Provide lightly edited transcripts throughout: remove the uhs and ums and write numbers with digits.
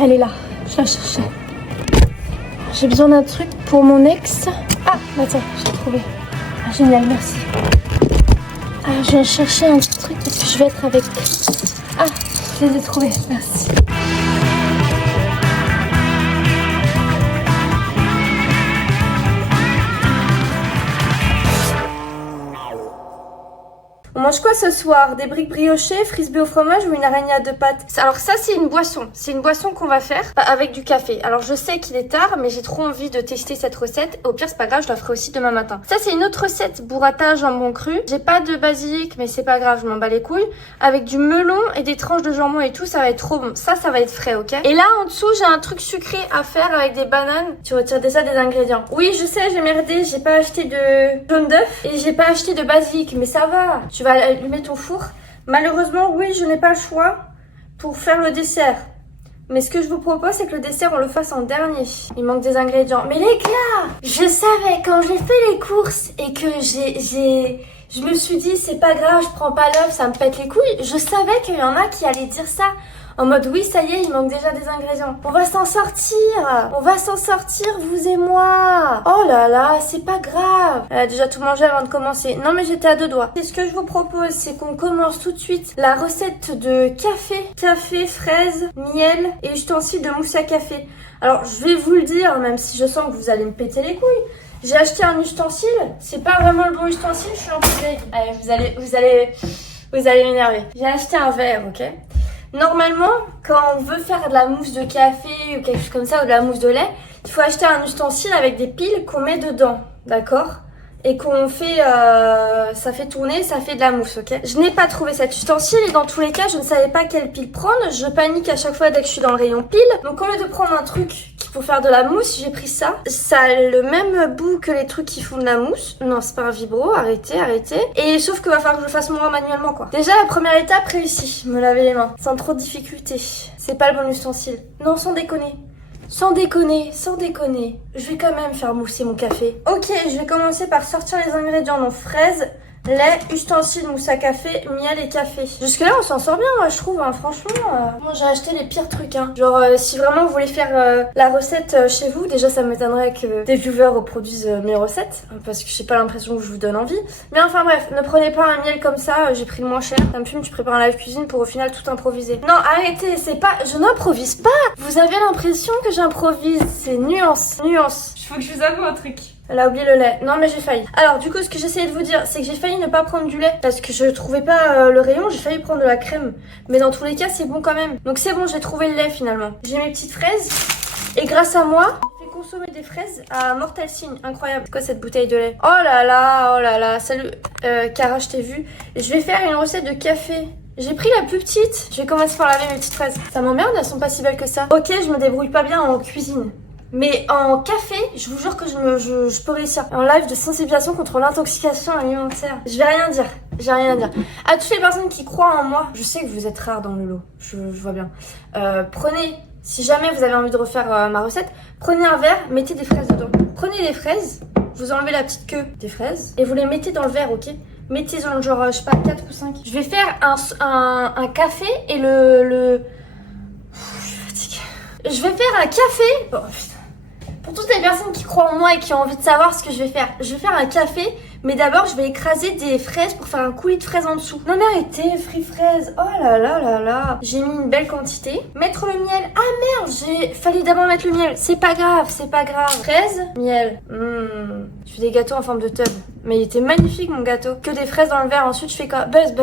Elle est là, je la cherchais. J'ai besoin d'un truc pour mon ex. Ah, bah tiens, j'ai trouvé. Ah, génial, merci. Ah, je viens chercher un truc parce que je vais être avec... Ah, je les ai trouvés, merci. On mange quoi ce soir? Des briques briochées, frisbee au fromage ou une araignée à deux pattes? Alors ça c'est une boisson. C'est une boisson qu'on va faire avec du café. Alors je sais qu'il est tard mais j'ai trop envie de tester cette recette. Au pire c'est pas grave, je la ferai aussi demain matin. Ça c'est une autre recette, burrata jambon cru. J'ai pas de basilic mais c'est pas grave, je m'en bats les couilles. Avec du melon et des tranches de jambon et tout, ça va être trop bon. Ça va être frais, ok? Et là en dessous j'ai un truc sucré à faire avec des bananes. Tu retires déjà des ingrédients. Oui je sais, j'ai merdé, j'ai pas acheté de jaune d'œuf et j'ai pas acheté de basilic mais ça va. Tu vas allumer ton four. Malheureusement, oui, je n'ai pas le choix pour faire le dessert. Mais ce que je vous propose, c'est que le dessert, on le fasse en dernier. Il manque des ingrédients. Mais les gars, je savais quand j'ai fait les courses et que je me suis dit, c'est pas grave, je prends pas l'œuf, ça me pète les couilles. Je savais qu'il y en a qui allaient dire ça. En mode, oui, ça y est, il manque déjà des ingrédients. On va s'en sortir. On va s'en sortir, vous et moi. Oh là là, c'est pas grave. Elle a déjà tout mangé avant de commencer. Non, mais j'étais à deux doigts. Et ce que je vous propose, c'est qu'on commence tout de suite la recette de café. Café, fraises, miel et ustensiles de mousse à café. Alors, je vais vous le dire, même si je sens que vous allez me péter les couilles. J'ai acheté un ustensile. C'est pas vraiment le bon ustensile, je suis un peu vieille. Allez, vous allez m'énerver. J'ai acheté un verre, ok? Normalement, quand on veut faire de la mousse de café ou quelque chose comme ça, ou de la mousse de lait, il faut acheter un ustensile avec des piles qu'on met dedans, d'accord? Et qu'on fait, ça fait tourner, ça fait de la mousse, ok? Je n'ai pas trouvé cet ustensile et dans tous les cas, je ne savais pas quelle pile prendre. Je panique à chaque fois dès que je suis dans le rayon pile. Donc au lieu de prendre un truc pour faire de la mousse, j'ai pris ça. Ça a le même bout que les trucs qui font de la mousse. Non, c'est pas un vibro, arrêtez. Et sauf qu'il va falloir que je le fasse moi manuellement, quoi. Déjà, la première étape réussie, me laver les mains. Sans trop de difficulté. C'est pas le bon ustensile. Non, sans déconner. Sans déconner. Je vais quand même faire mousser mon café. Ok, je vais commencer par sortir les ingrédients. Donc fraises, lait, ustensiles, mousse à café, miel et café. Jusque là on s'en sort bien moi je trouve, hein. Franchement. Moi j'ai acheté les pires trucs, hein. Genre si vraiment vous voulez faire la recette chez vous, déjà ça m'étonnerait que des viewers reproduisent mes recettes, parce que j'ai pas l'impression que je vous donne envie. Mais enfin bref, ne prenez pas un miel comme ça, j'ai pris le moins cher. Ça me fume, tu prépares un live cuisine pour au final tout improviser. Non arrêtez, c'est pas... Je n'improvise pas. Vous avez l'impression que j'improvise, c'est nuance. Il faut que je vous avoue un truc. Elle a oublié le lait. Non mais j'ai failli. Alors du coup ce que j'essayais de vous dire c'est que j'ai failli ne pas prendre du lait parce que je trouvais pas le rayon, j'ai failli prendre de la crème. Mais dans tous les cas c'est bon quand même. Donc c'est bon, j'ai trouvé le lait finalement. J'ai mes petites fraises et grâce à moi, j'ai fait consommer des fraises à mortel signe. Incroyable. C'est quoi cette bouteille de lait? Oh là là. Salut Cara, je t'ai vu. Je vais faire une recette de café. J'ai pris la plus petite. Je vais commencer par laver mes petites fraises. Ça m'emmerde, elles sont pas si belles que ça. Ok, je me débrouille pas bien en cuisine. Mais en café, je vous jure que je peux réussir. En live de sensibilisation contre l'intoxication alimentaire. Je vais rien dire. À toutes les personnes qui croient en moi, je sais que vous êtes rares dans le lot. Je vois bien. Prenez, si jamais vous avez envie de refaire ma recette, prenez un verre, mettez des fraises dedans. Prenez des fraises, vous enlevez la petite queue des fraises et vous les mettez dans le verre, ok? Mettez-en genre, je sais pas, 4 ou 5. Je vais faire un café et je suis fatiguée. Je vais faire un café. Oh putain. Pour toutes les personnes qui croient en moi et qui ont envie de savoir ce que je vais faire un café, mais d'abord je vais écraser des fraises pour faire un coulis de fraises en dessous. Non mais arrêtez, free fraises. Oh là là. J'ai mis une belle quantité. Mettre le miel. Ah merde, fallait d'abord mettre le miel. C'est pas grave. Fraises, miel. Je fais des gâteaux en forme de tub. Mais il était magnifique mon gâteau. Que des fraises dans le verre. Ensuite je fais quoi? Buzz.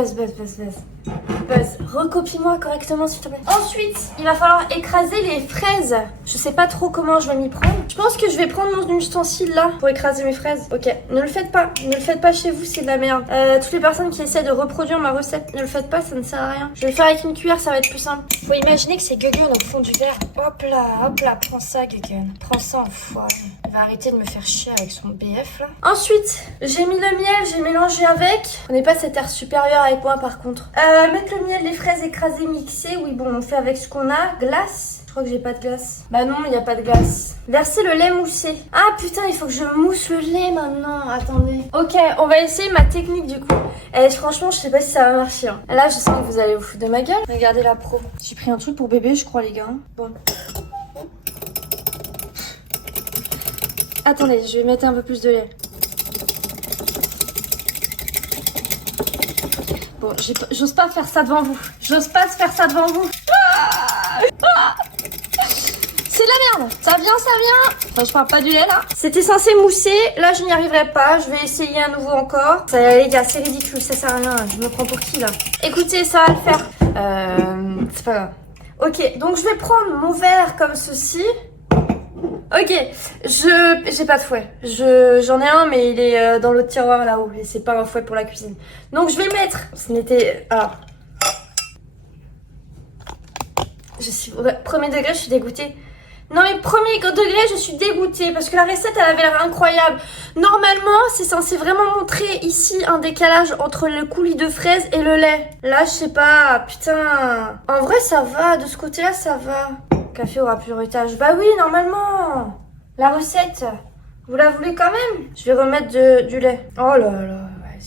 Recopie-moi correctement s'il te plaît. Ensuite, il va falloir écraser les fraises. Je sais pas trop comment je vais m'y prendre. Je pense que je vais prendre mon ustensile là pour écraser mes fraises. Ok, ne le faites pas chez vous, c'est de la merde. Toutes les personnes qui essaient de reproduire ma recette, ne le faites pas, ça ne sert à rien. Je vais le faire avec une cuillère, ça va être plus simple. Faut imaginer que c'est Gugun au fond du verre. Hop là, prends ça Gugun. Prends ça enfoiré. va arrêter de me faire chier avec son BF là. Ensuite, j'ai mis le miel, j'ai mélangé avec. Prenez pas cet air supérieur avec moi par contre. Mettre le miel, les fraises écrasées, mixées. Oui, bon, on fait avec ce qu'on a. Glace. Je crois que j'ai pas de glace. Bah non, il n'y a pas de glace. Verser le lait moussé. Ah putain, il faut que je mousse le lait maintenant. Attendez. Ok, on va essayer ma technique du coup. Et franchement, je sais pas si ça va marcher. Hein. Là, je sens que vous allez vous foutre de ma gueule. Regardez la pro. J'ai pris un truc pour bébé, je crois, les gars. Bon. Attendez, je vais mettre un peu plus de lait. Bon, j'ose pas faire ça devant vous. J'ose pas faire ça devant vous. C'est de la merde. Ça vient. Enfin, je parle pas du lait là. C'était censé mousser. Là, je n'y arriverai pas. Je vais essayer à nouveau encore. Ça, les gars, c'est ridicule. Ça sert à rien. Je me prends pour qui là? Écoutez, ça va le faire. C'est pas grave. Ok, donc je vais prendre mon verre comme ceci. Ok, j'ai pas de fouet. J'en ai un, mais il est dans l'autre tiroir là-haut. Et c'est pas un fouet pour la cuisine. Donc je vais mettre. Ce n'était. Alors. Je suis. Premier degré, je suis dégoûtée. Non mais premier degré, je suis dégoûtée parce que la recette, elle avait l'air incroyable. Normalement, c'est censé vraiment montrer ici un décalage entre le coulis de fraises et le lait. Là, je sais pas, putain. En vrai, ça va, de ce côté-là, ça va. Café aura plusieurs étages. Bah oui, normalement. La recette, vous la voulez quand même? Je vais remettre du lait. Oh là là, ouais,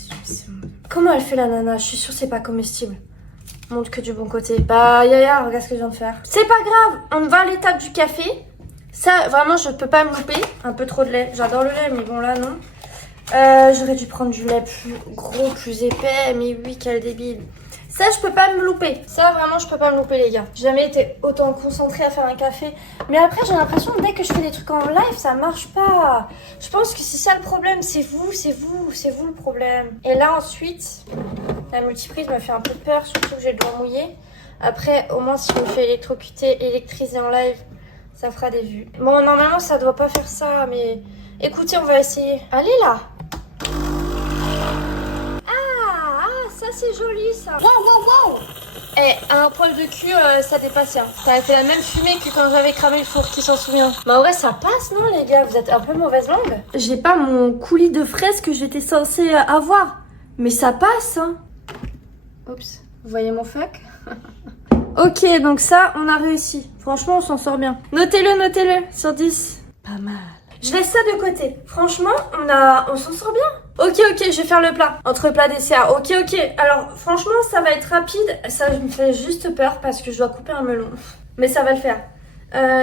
comment elle fait la nana? Je suis sûre que c'est pas comestible. Montre que du bon côté. Bah Yaya, regarde ce que je viens de faire. C'est pas grave, on va à l'étape du café. Ça, vraiment, je peux pas me louper. Un peu trop de lait. J'adore le lait, mais bon là, non. J'aurais dû prendre du lait plus gros, plus épais. Mais oui, quel débile. Ça, je peux pas me louper. Ça, vraiment, je peux pas me louper, les gars. J'ai jamais été autant concentrée à faire un café. Mais après, j'ai l'impression que dès que je fais des trucs en live, ça marche pas. Je pense que c'est ça le problème. C'est vous le problème. Et là, ensuite, la multiprise me fait un peu peur, surtout que j'ai le doigt mouillé. Après, au moins, si je me fais électrocuter, électriser en live, ça fera des vues. Bon, normalement, ça doit pas faire ça, mais écoutez, on va essayer. Allez, là. Ça c'est joli ça. Wow. Eh, un poil de cul, ça dépassait. Hein. Ça a fait la même fumée que quand j'avais cramé le four, qui s'en souvient. Mais en vrai, ça passe, non les gars? Vous êtes un peu mauvaise langue. J'ai pas mon coulis de fraises que j'étais censée avoir. Mais ça passe, hein. Oups, vous voyez mon fuck? Ok, donc ça, on a réussi. Franchement, on s'en sort bien. Notez-le, sur 10. Pas mal. Je laisse ça de côté. Franchement, on s'en sort bien. Ok, je vais faire le plat. Entre plat dessert. Ok. Alors, franchement, ça va être rapide. Ça me fait juste peur parce que je dois couper un melon. Mais ça va le faire.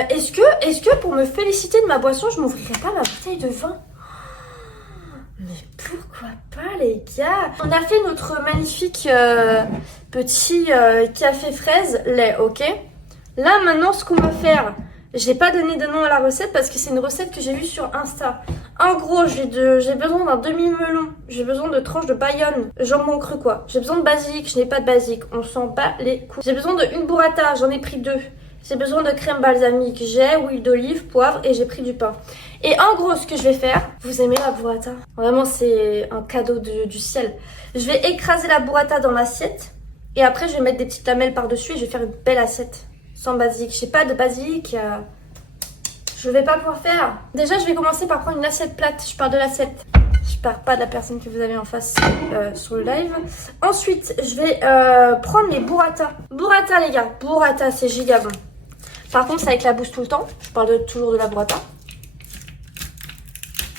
Est-ce que pour me féliciter de ma boisson, je m'ouvrirais pas ma bouteille de vin? Mais pourquoi pas, les gars? On a fait notre magnifique petit café fraise lait, ok? Là, maintenant, ce qu'on va faire... J'ai pas donné de nom à la recette parce que c'est une recette que j'ai vue sur Insta. En gros, j'ai besoin d'un demi-melon. J'ai besoin de tranches de bayonne. Jambon cru quoi. J'ai besoin de basilic. Je n'ai pas de basilic. On s'en bat les couilles. J'ai besoin d'une burrata. J'en ai pris 2. J'ai besoin de crème balsamique. J'ai huile d'olive, poivre et j'ai pris du pain. Et en gros, ce que je vais faire... Vous aimez la burrata? Vraiment, c'est un cadeau du ciel. Je vais écraser la burrata dans l'assiette. Et après, je vais mettre des petites lamelles par-dessus et je vais faire une belle assiette. Sans basilic. J'ai pas de basilic. Je vais pas pouvoir faire. Déjà, je vais commencer par prendre une assiette plate. Je pars de l'assiette. Je pars pas de la personne que vous avez en face sur le live. Ensuite, je vais prendre mes burrata. Burrata, les gars. Burrata, c'est giga bon. Par contre, c'est avec la bouse tout le temps. Je parle toujours de la burrata.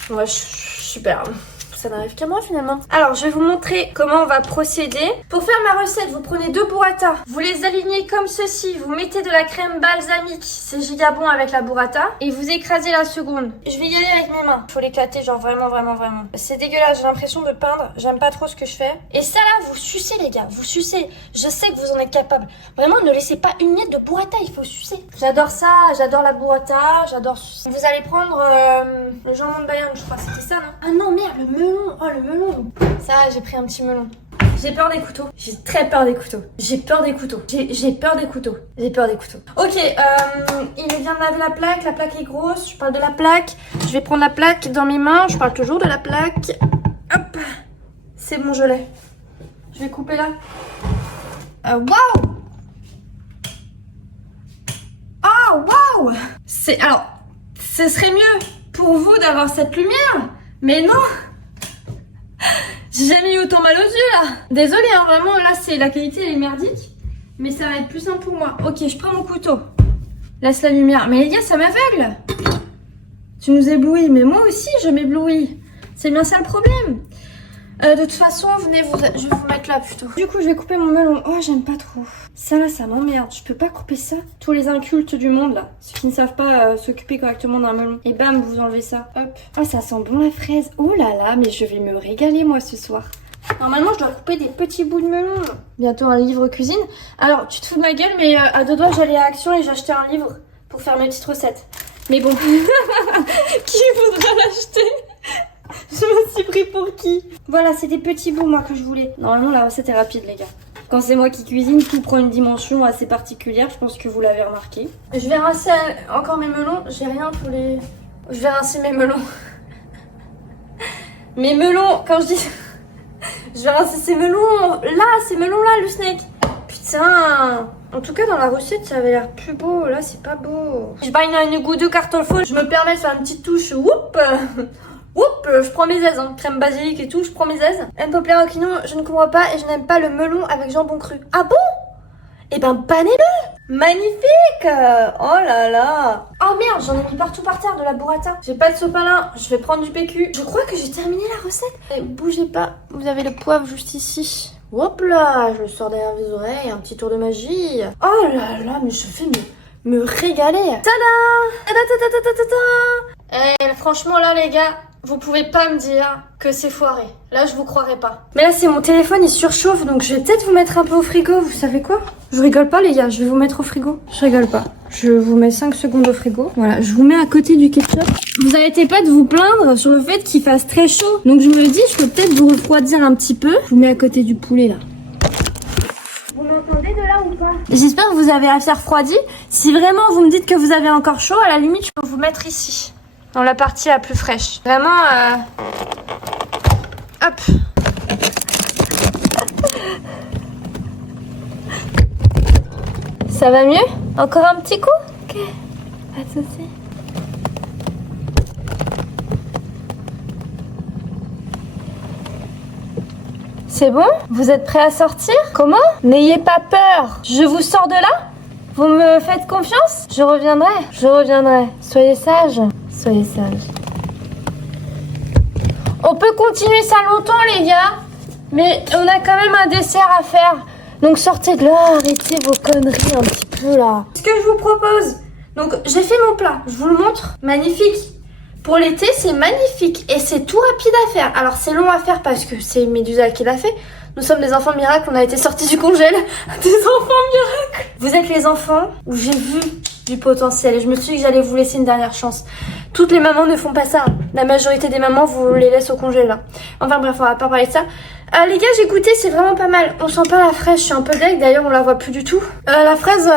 Ouais, super. Ça n'arrive qu'à moi finalement. Alors, je vais vous montrer comment on va procéder. Pour faire ma recette, vous prenez 2 burrata. Vous les alignez comme ceci. Vous mettez de la crème balsamique. C'est giga bon avec la burrata. Et vous écrasez la seconde. Je vais y aller avec mes mains. Il faut l'éclater, genre vraiment. C'est dégueulasse. J'ai l'impression de peindre. J'aime pas trop ce que je fais. Et ça là, vous sucez les gars. Vous sucez. Je sais que vous en êtes capable. Vraiment, ne laissez pas une miette de burrata. Il faut sucer. J'adore ça. J'adore la burrata. J'adore sucer. Vous allez prendre le jambon de Bayonne, je crois. C'était ça, non? Ah non, merde, le melon. Oh, le melon. Ça, j'ai pris un petit melon. J'ai peur des couteaux. J'ai très peur des couteaux. J'ai peur des couteaux. J'ai peur des couteaux. J'ai peur des couteaux. Ok, il vient de laver la plaque. La plaque est grosse. Je parle de la plaque. Je vais prendre la plaque dans mes mains. Je parle toujours de la plaque. Hop. C'est bon, je l'ai. Je vais couper là. Waouh. Oh, waouh. Alors, ce serait mieux pour vous d'avoir cette lumière. Mais non, j'ai jamais eu autant mal aux yeux là. Désolée, hein, vraiment, là, c'est la qualité, elle est merdique. Mais ça va être plus simple pour moi. Ok, je prends mon couteau. Laisse la lumière. Mais les gars, ça m'aveugle. Tu nous éblouis. Mais moi aussi, je m'éblouis. C'est bien ça le problème. De toute façon, venez, je vais vous mettre là plutôt. Du coup, je vais couper mon melon. Oh, j'aime pas trop. Ça là, ça m'emmerde. Je peux pas couper ça. Tous les incultes du monde là, ceux qui ne savent pas s'occuper correctement d'un melon. Et bam, vous enlevez ça. Hop. Oh, ça sent bon la fraise. Oh là là, mais je vais me régaler moi ce soir. Normalement, je dois couper des petits bouts de melon. Bientôt un livre cuisine. Alors, tu te fous de ma gueule, mais à deux doigts, j'allais à Action et j'ai acheté un livre pour faire mes petites recettes. Mais bon, qui voudra l'acheter? Je me suis pris pour qui? Voilà, c'est des petits bouts, moi, que je voulais. Normalement, la recette est rapide, les gars. Quand c'est moi qui cuisine, tout prend une dimension assez particulière. Je pense que vous l'avez remarqué. Je vais rincer encore mes melons. J'ai rien pour les... Je vais rincer mes melons. Mes melons, quand je dis... Je vais rincer ces melons là, le snake. Putain. En tout cas, dans la recette, ça avait l'air plus beau. Là, c'est pas beau. Je bagne une goutte de cartofle. Je me permets de faire une petite touche. Whoop. Whoop. Je prends mes aises. Hein. Crème basilic et tout, je prends mes aises. Un peu plaire au quinoa, je ne comprends pas. Et je n'aime pas le melon avec jambon cru. Ah bon? Eh ben, panez-le. Magnifique. Oh là là. Oh merde, j'en ai mis partout par terre de la burrata. J'ai pas de sopalin, je vais prendre du PQ. Je crois que j'ai terminé la recette. Et bougez pas, vous avez le poivre juste ici. Hop là, je le sors derrière les oreilles, un petit tour de magie. Oh là là, mais je vais me régaler. Tada. Franchement là les gars, vous pouvez pas me dire que c'est foiré. Là, je vous croirais pas. Mais là, c'est mon téléphone, il surchauffe, donc je vais peut-être vous mettre un peu au frigo. Vous savez quoi? Je rigole pas, les gars, je vais vous mettre au frigo. Je rigole pas. Je vous mets 5 secondes au frigo. Voilà, je vous mets à côté du ketchup. Vous arrêtez pas de vous plaindre sur le fait qu'il fasse très chaud. Donc je me dis, je peux peut-être vous refroidir un petit peu. Je vous mets à côté du poulet, là. Vous m'entendez de là ou pas? J'espère que vous avez assez refroidi. Si vraiment vous me dites que vous avez encore chaud, à la limite, je peux vous mettre ici. Dans la partie la plus fraîche. Vraiment, hop. Ça va mieux? Encore un petit coup? Ok. Pas de soucis. C'est bon? Vous êtes prêts à sortir? Comment? N'ayez pas peur. Je vous sors de là? Vous me faites confiance? Je reviendrai. Je reviendrai. Soyez sages. Soyez sages. On peut continuer ça longtemps, les gars. Mais on a quand même un dessert à faire. Donc sortez de là, arrêtez vos conneries un petit peu là. Ce que je vous propose, donc j'ai fait mon plat, je vous le montre, magnifique. Pour l'été, c'est magnifique et c'est tout rapide à faire. Alors c'est long à faire parce que c'est Médusa qui l'a fait. Nous sommes des enfants miracles, on a été sortis du congèle. Des enfants miracles. Vous êtes les enfants où j'ai vu du potentiel et je me suis dit que j'allais vous laisser une dernière chance. Toutes les mamans ne font pas ça. La majorité des mamans vous les laissent au congèle là. Enfin bref, on va pas parler de ça. Les gars, j'ai goûté, c'est vraiment pas mal. On sent pas la fraise, je suis un peu deg, d'ailleurs on la voit plus du tout. La fraise,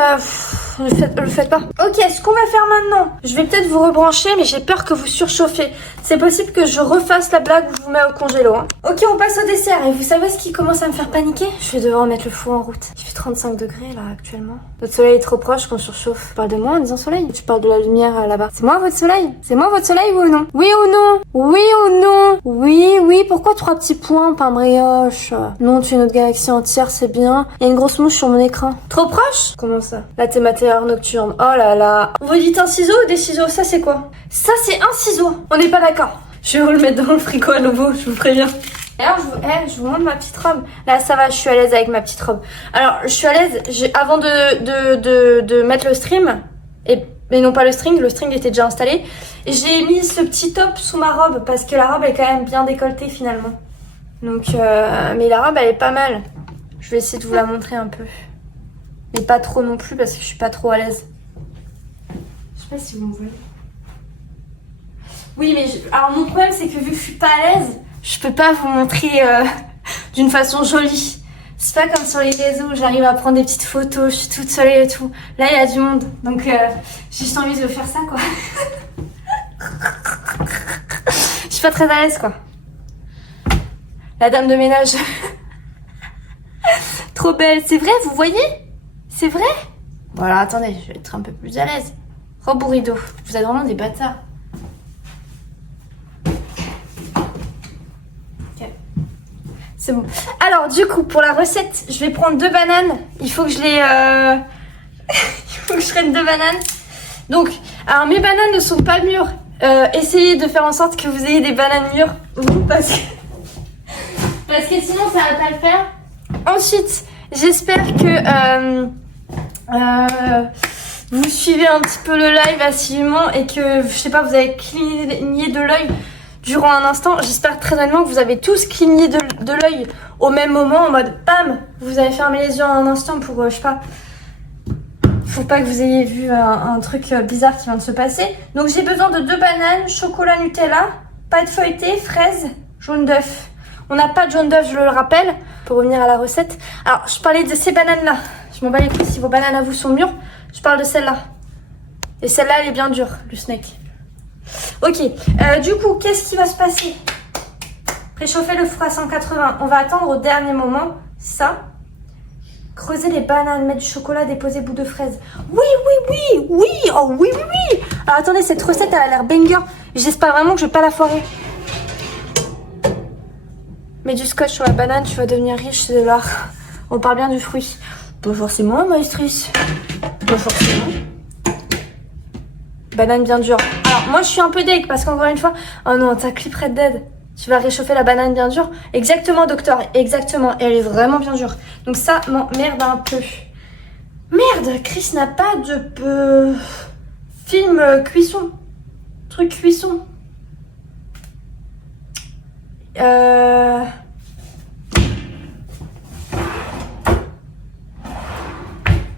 le faites pas. Ok, ce qu'on va faire maintenant, je vais peut-être vous rebrancher, mais j'ai peur que vous surchauffez. C'est possible que je refasse la blague où je vous mets au congélo. Hein. Ok, on passe au dessert. Et vous savez ce qui commence à me faire paniquer? Je vais devoir mettre le four en route. Il fait 35 degrés là actuellement. Votre soleil est trop proche qu'on surchauffe. Tu parles de moi en disant soleil? Tu parles de la lumière là-bas. C'est moi votre soleil? C'est moi votre soleil, oui ou non? Oui ou non? Oui ou non? Oui, oui, pourquoi 3 petits points, pain brioche? Non, tu es notre galaxie entière, c'est bien. Il y a une grosse mouche sur mon écran. Trop proche? Comment ça? Là, t'es ma terreur nocturne. Oh là là. Vous dites un ciseau ou des ciseaux? Ça, c'est quoi? Ça, c'est un ciseau. On n'est pas d'accord. Je vais vous le mettre dans le frigo à nouveau, je vous préviens. Alors, je vous montre ma petite robe. Là, ça va, je suis à l'aise avec ma petite robe. Alors, je suis à l'aise. Avant de mettre le stream, mais non pas le string était déjà installé. J'ai mis ce petit top sous ma robe parce que la robe est quand même bien décolletée finalement. Donc, mais la robe, elle est pas mal. Je vais essayer de vous la montrer un peu. Mais pas trop non plus parce que je suis pas trop à l'aise. Je sais pas si vous me voyez. Oui, mais alors mon problème, c'est que vu que je suis pas à l'aise, je peux pas vous montrer d'une façon jolie. C'est pas comme sur les réseaux où j'arrive à prendre des petites photos, je suis toute seule et tout. Là, il y a du monde, donc j'ai juste envie de faire ça, quoi. Je suis pas très à l'aise, quoi. La dame de ménage. Trop belle, c'est vrai, vous voyez? C'est vrai? Voilà, attendez, je vais être un peu plus à l'aise. Robe ou rideau? Vous êtes vraiment des bâtards. C'est bon. Alors, du coup, pour la recette, je vais prendre 2 bananes. Il faut que je les... Il faut que je prenne 2 bananes. Donc, alors mes bananes ne sont pas mûres. Essayez de faire en sorte que vous ayez des bananes mûres. Parce que sinon, ça va pas le faire. Ensuite, j'espère que vous suivez un petit peu le live assidûment et que, je sais pas, vous avez cligné de l'œil durant un instant. J'espère très honnêtement que vous avez tous cligné de l'œil au même moment, en mode bam, vous avez fermé les yeux un instant pour, je sais pas, faut pas que vous ayez vu un truc bizarre qui vient de se passer. Donc j'ai besoin de 2 bananes, chocolat Nutella, pâte feuilletée, fraises, jaune d'œuf. On n'a pas de jaune d'œuf, je le rappelle, pour revenir à la recette. Alors, je parlais de ces bananes-là. Je m'en bats les couilles si vos bananes à vous sont mûres. Je parle de celle-là. Et celle-là, elle est bien dure, le snack. Ok, du coup, qu'est-ce qui va se passer? Réchauffer le four à 180. On va attendre au dernier moment ça. Creuser les bananes, mettre du chocolat, déposer bout de fraise. Oui, oh oui. Alors attendez, cette recette, elle a l'air banger. J'espère vraiment que je vais pas la foirer. Mets du scotch sur la banane, tu vas devenir riche, c'est de l'art. On parle bien du fruit. Pas forcément, maestrice. Pas forcément. Banane bien dure. Alors, moi, je suis un peu deg parce qu'encore une fois... Oh non, ta clip Red Dead. Tu vas réchauffer la banane bien dure. Exactement, docteur. Exactement. Et elle est vraiment bien dure. Donc ça m'emmerde un peu. Merde, Chris n'a pas de film cuisson. Truc cuisson.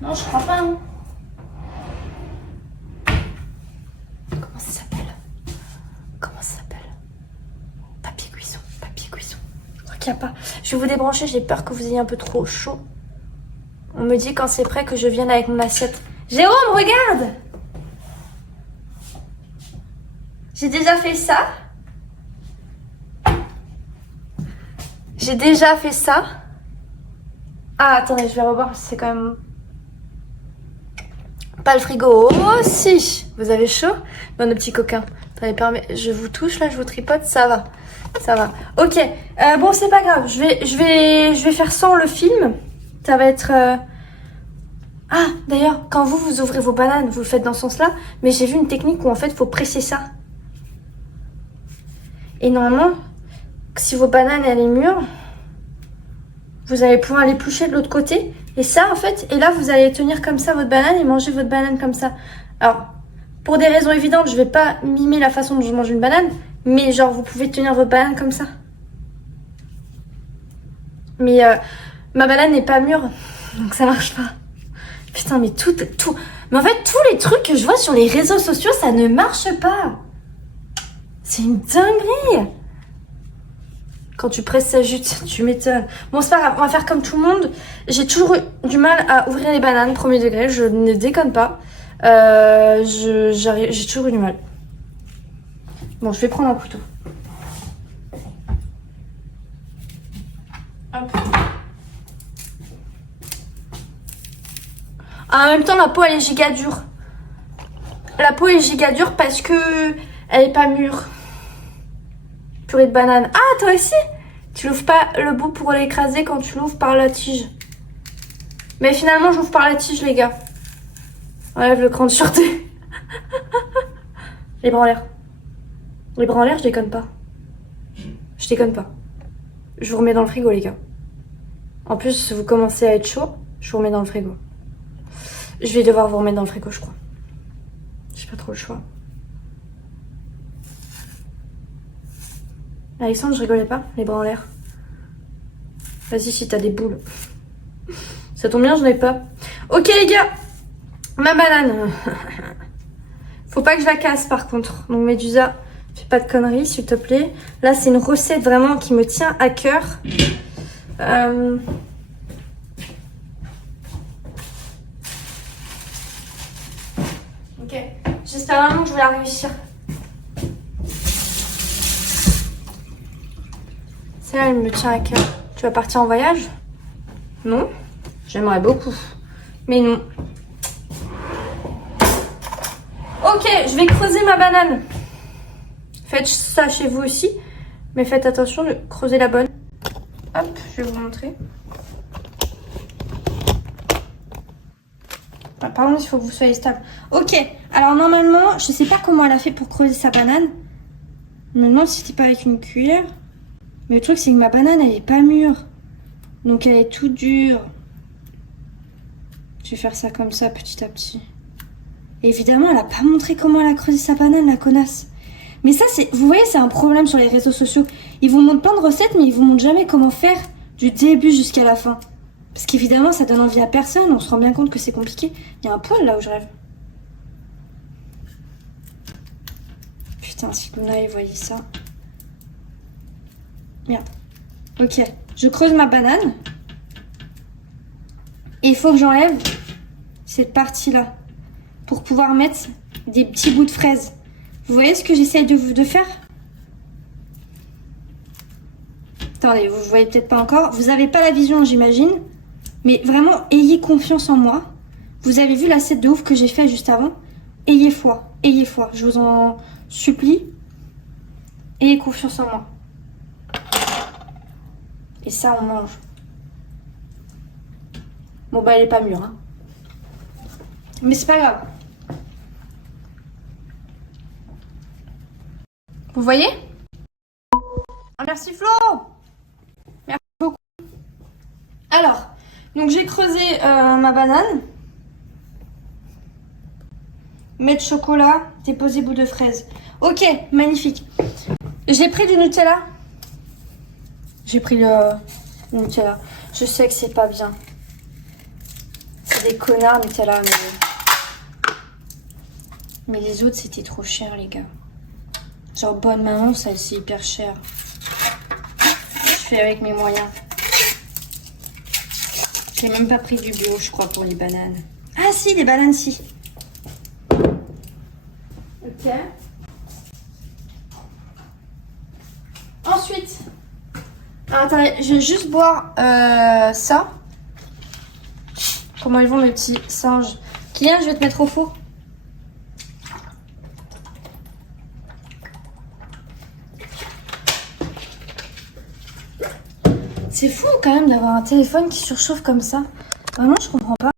Non, je crois pas. Hein. Comment ça s'appelle? Papier cuisson. Je crois qu'il n'y a pas. Je vais vous débrancher, j'ai peur que vous ayez un peu trop chaud. On me dit quand c'est prêt que je vienne avec mon assiette. Jérôme, regarde! J'ai déjà fait ça. Ah, attendez, je vais revoir parce que c'est quand même... Pas le frigo. Oh, si! Vous avez chaud? Bon, nos petits coquins. Attendez, je vous touche là, je vous tripote, ça va. Ok, bon, c'est pas grave. Je vais faire sans le film. Ça va être... Ah, d'ailleurs, quand vous ouvrez vos bananes, vous le faites dans ce sens-là. Mais j'ai vu une technique où en fait, il faut presser ça. Et normalement, si vos bananes, elle est mûre, vous allez pouvoir l'éplucher de l'autre côté. Et ça, en fait, et là, vous allez tenir comme ça votre banane et manger votre banane comme ça. Alors, pour des raisons évidentes, je vais pas mimer la façon dont je mange une banane. Mais genre, vous pouvez tenir votre banane comme ça. Mais ma banane n'est pas mûre. Donc ça marche pas. Putain, mais tout... Mais en fait, tous les trucs que je vois sur les réseaux sociaux, ça ne marche pas. C'est une dinguerie. Quand tu presses sa jute, tu m'étonnes. Bon, c'est pas grave, on va faire comme tout le monde. J'ai toujours eu du mal à ouvrir les bananes, premier degré, je ne déconne pas. J'ai toujours eu du mal. Bon, je vais prendre un couteau. Hop. En même temps, la peau, elle est giga dure. La peau est giga dure parce que elle est pas mûre. Purée de banane. Ah, toi aussi? Tu l'ouvres pas le bout pour l'écraser quand tu l'ouvres par la tige. Mais finalement, j'ouvre par la tige, les gars. Enlève le cran de sûreté. Les bras en l'air. Les bras en l'air, je déconne pas. Je vous remets dans le frigo, les gars. En plus, vous commencez à être chaud, je vous remets dans le frigo. Je vais devoir vous remettre dans le frigo, je crois. J'ai pas trop le choix. Alexandre, je rigolais pas, les bras en l'air. Vas-y, si t'as des boules. Ça tombe bien, j'en ai pas. Ok, les gars. Ma banane. Faut pas que je la casse, par contre. Donc, Médusa, fais pas de conneries, s'il te plaît. Là, c'est une recette vraiment qui me tient à cœur. Ok. J'espère vraiment que je vais la réussir. Celle-là, elle me tient à cœur. Tu vas partir en voyage? Non? J'aimerais beaucoup. Mais non. Ok, je vais creuser ma banane. Faites ça chez vous aussi. Mais faites attention de creuser la bonne. Hop, je vais vous montrer. Ah, par contre, il faut que vous soyez stable. Ok, alors normalement, je sais pas comment elle a fait pour creuser sa banane. Je me demande si c'était pas avec une cuillère. Mais le truc, c'est que ma banane, elle est pas mûre. Donc elle est toute dure. Je vais faire ça comme ça, petit à petit. Et évidemment, elle a pas montré comment elle a creusé sa banane, la connasse. Mais ça, c'est, vous voyez, c'est un problème sur les réseaux sociaux. Ils vous montrent plein de recettes, mais ils vous montrent jamais comment faire du début jusqu'à la fin. Parce qu'évidemment, ça donne envie à personne. On se rend bien compte que c'est compliqué. Il y a un poil là où je rêve. Putain, si Luna, vous voyez ça. Merde. Ok, je creuse ma banane. Et il faut que j'enlève cette partie-là. Pour pouvoir mettre des petits bouts de fraises. Vous voyez ce que j'essaye de faire? Attendez, vous voyez peut-être pas encore. Vous n'avez pas la vision, j'imagine. Mais vraiment, ayez confiance en moi. Vous avez vu l'assiette de ouf que j'ai fait juste avant? Ayez foi. Ayez foi. Je vous en supplie. Ayez confiance en moi. Et ça, on mange. Bon, bah, elle est pas mûre, hein. Mais c'est pas grave. Vous voyez? Ah, merci Flo! Merci beaucoup. Alors, donc j'ai creusé ma banane. Mettre chocolat, déposer bout de fraise. Ok, magnifique. J'ai pris du Nutella. J'ai pris le Nutella. Je sais que c'est pas bien. C'est des connards Nutella, mais les autres c'était trop cher les gars. Genre bonne maman, ça c'est hyper cher. Je fais avec mes moyens. J'ai même pas pris du bio, je crois, pour les bananes. Ah si, les bananes si. Ok. Ensuite, alors, attendez, je vais juste boire ça. Comment ils vont mes petits singes? Kylian, je vais te mettre au four. C'est fou quand même d'avoir un téléphone qui surchauffe comme ça. Vraiment, je comprends pas.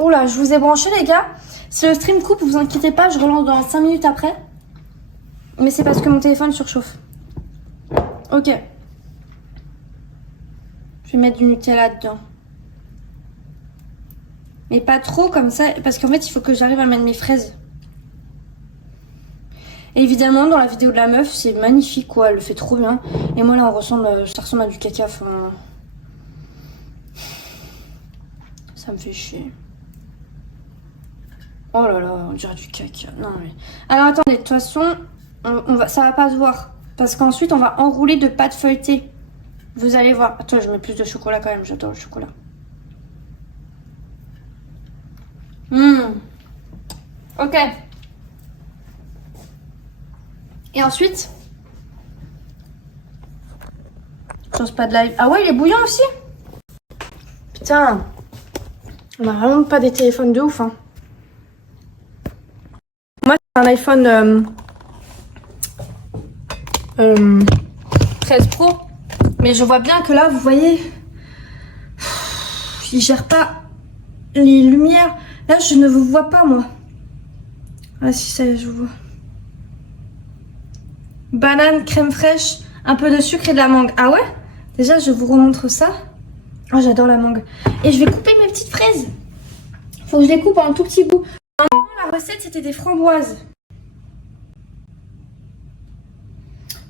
Oula, je vous ai branché les gars. Si le stream coupe, vous inquiétez pas, je relance dans 5 minutes après. Mais c'est parce que mon téléphone surchauffe. Ok. Je vais mettre du Nutella dedans. Mais pas trop comme ça, parce qu'en fait, il faut que j'arrive à mettre mes fraises. Et évidemment, dans la vidéo de la meuf, c'est magnifique, quoi. Elle le fait trop bien. Et moi, là, ça ressemble à du caca. Enfin... Ça me fait chier. Oh là là, on dirait du caca. Non, mais... Alors, attendez, de toute façon, ça va pas se voir. Parce qu'ensuite, on va enrouler de pâte feuilletée. Vous allez voir. Attends, je mets plus de chocolat quand même. J'adore le chocolat. Ok. Et ensuite, je pense pas de live. Ah ouais, il est bouillant aussi. Putain, on a vraiment pas des téléphones de ouf. Hein. Moi, c'est un iPhone 13 Pro. Mais je vois bien que là, vous voyez, il gère pas les lumières. Là, je ne vous vois pas, moi. Ah si, ça y est, je vous vois. Banane, crème fraîche, un peu de sucre et de la mangue. Ah ouais? Déjà, je vous remontre ça. Oh, j'adore la mangue. Et je vais couper mes petites fraises. Faut que je les coupe en tout petits bouts. Normalement, la recette, c'était des framboises.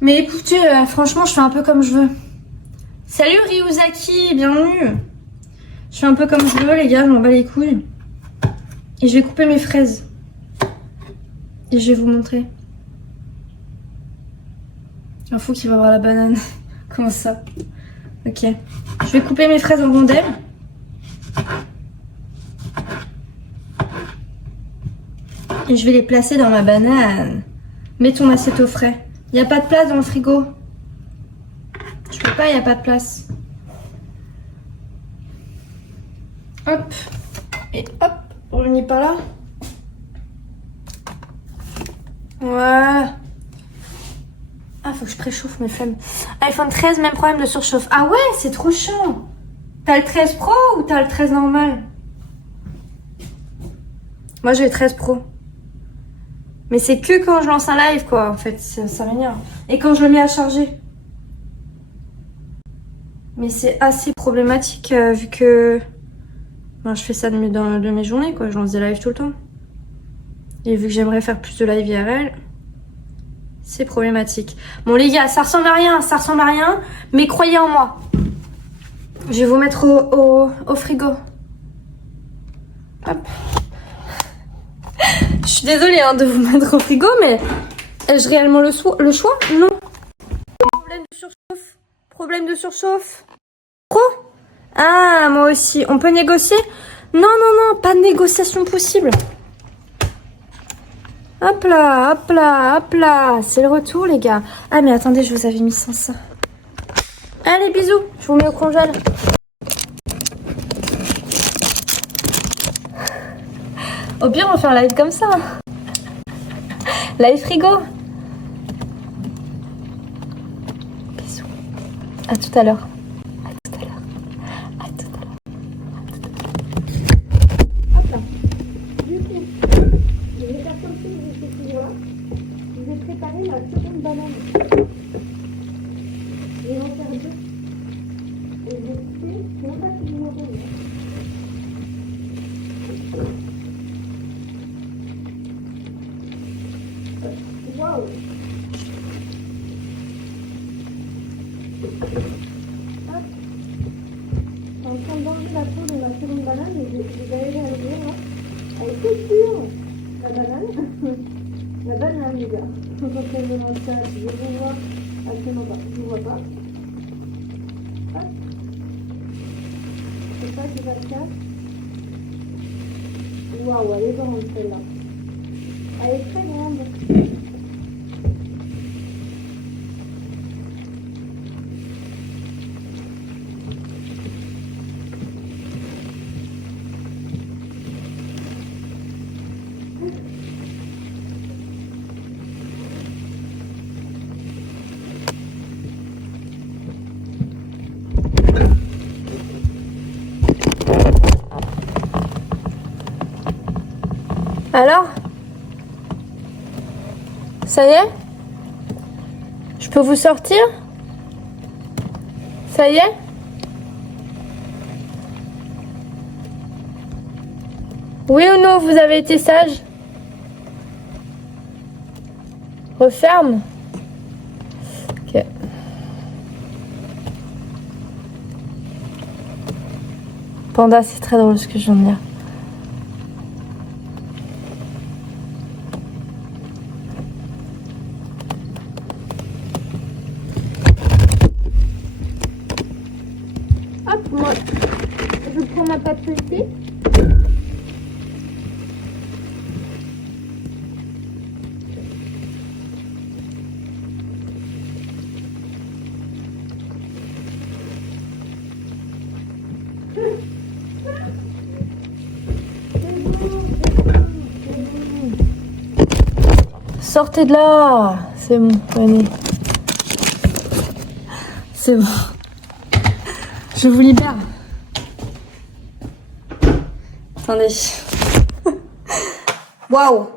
Mais écoutez, franchement, je fais un peu comme je veux. Salut Ryuzaki, bienvenue. Je fais un peu comme je veux, les gars, je m'en bats les couilles. Et je vais couper mes fraises. Et je vais vous montrer. Il faut qu'il va voir la banane. Comment ça? Ok. Je vais couper mes fraises en rondelles. Et je vais les placer dans ma banane. Mets ton assiette au frais. Il n'y a pas de place dans le frigo. Je peux pas, il n'y a pas de place. Hop. Et hop. On le met par là. Ouais. Ah, faut que je préchauffe mes flemmes. iPhone 13, même problème de surchauffe. Ah ouais, c'est trop chiant. T'as le 13 Pro ou t'as le 13 normal? Moi, j'ai le 13 Pro. Mais c'est que quand je lance un live, quoi, en fait. Ça m'énerve. Et quand je le mets à charger. Mais c'est assez problématique, vu que... Ben, je fais ça de mes journées, quoi. Je lance des lives tout le temps. Et vu que j'aimerais faire plus de live IRL... C'est problématique. Bon les gars, ça ressemble à rien, mais croyez en moi. Je vais vous mettre au frigo. Hop. Je suis désolée hein, de vous mettre au frigo, mais ai-je réellement le choix? Non. Problème de surchauffe. Trop? Ah, moi aussi. On peut négocier? Non, pas de négociation possible. Hop là, c'est le retour les gars. Ah mais attendez, je vous avais mis sans ça. Allez, bisous, je vous mets au congèle. Au pire, on va faire live comme ça. Live frigo. Bisous. À tout à l'heure. La banane, les gars. Je suis en train de manger ça. Je vous vois. Absolument pas. Je vous vois pas. Hop. C'est ça qui va le faire. Waouh, elle est grande celle-là. Elle est très grande. Alors? Ça y est? Je peux vous sortir? Ça y est? Oui ou non, vous avez été sage? Referme? Ok. Panda, c'est très drôle ce que je viens de dire. Hop, moi, je prends ma pâte feuilletée. Sortez de là! C'est bon, venez. C'est bon. Je vous libère. Attendez. Waouh!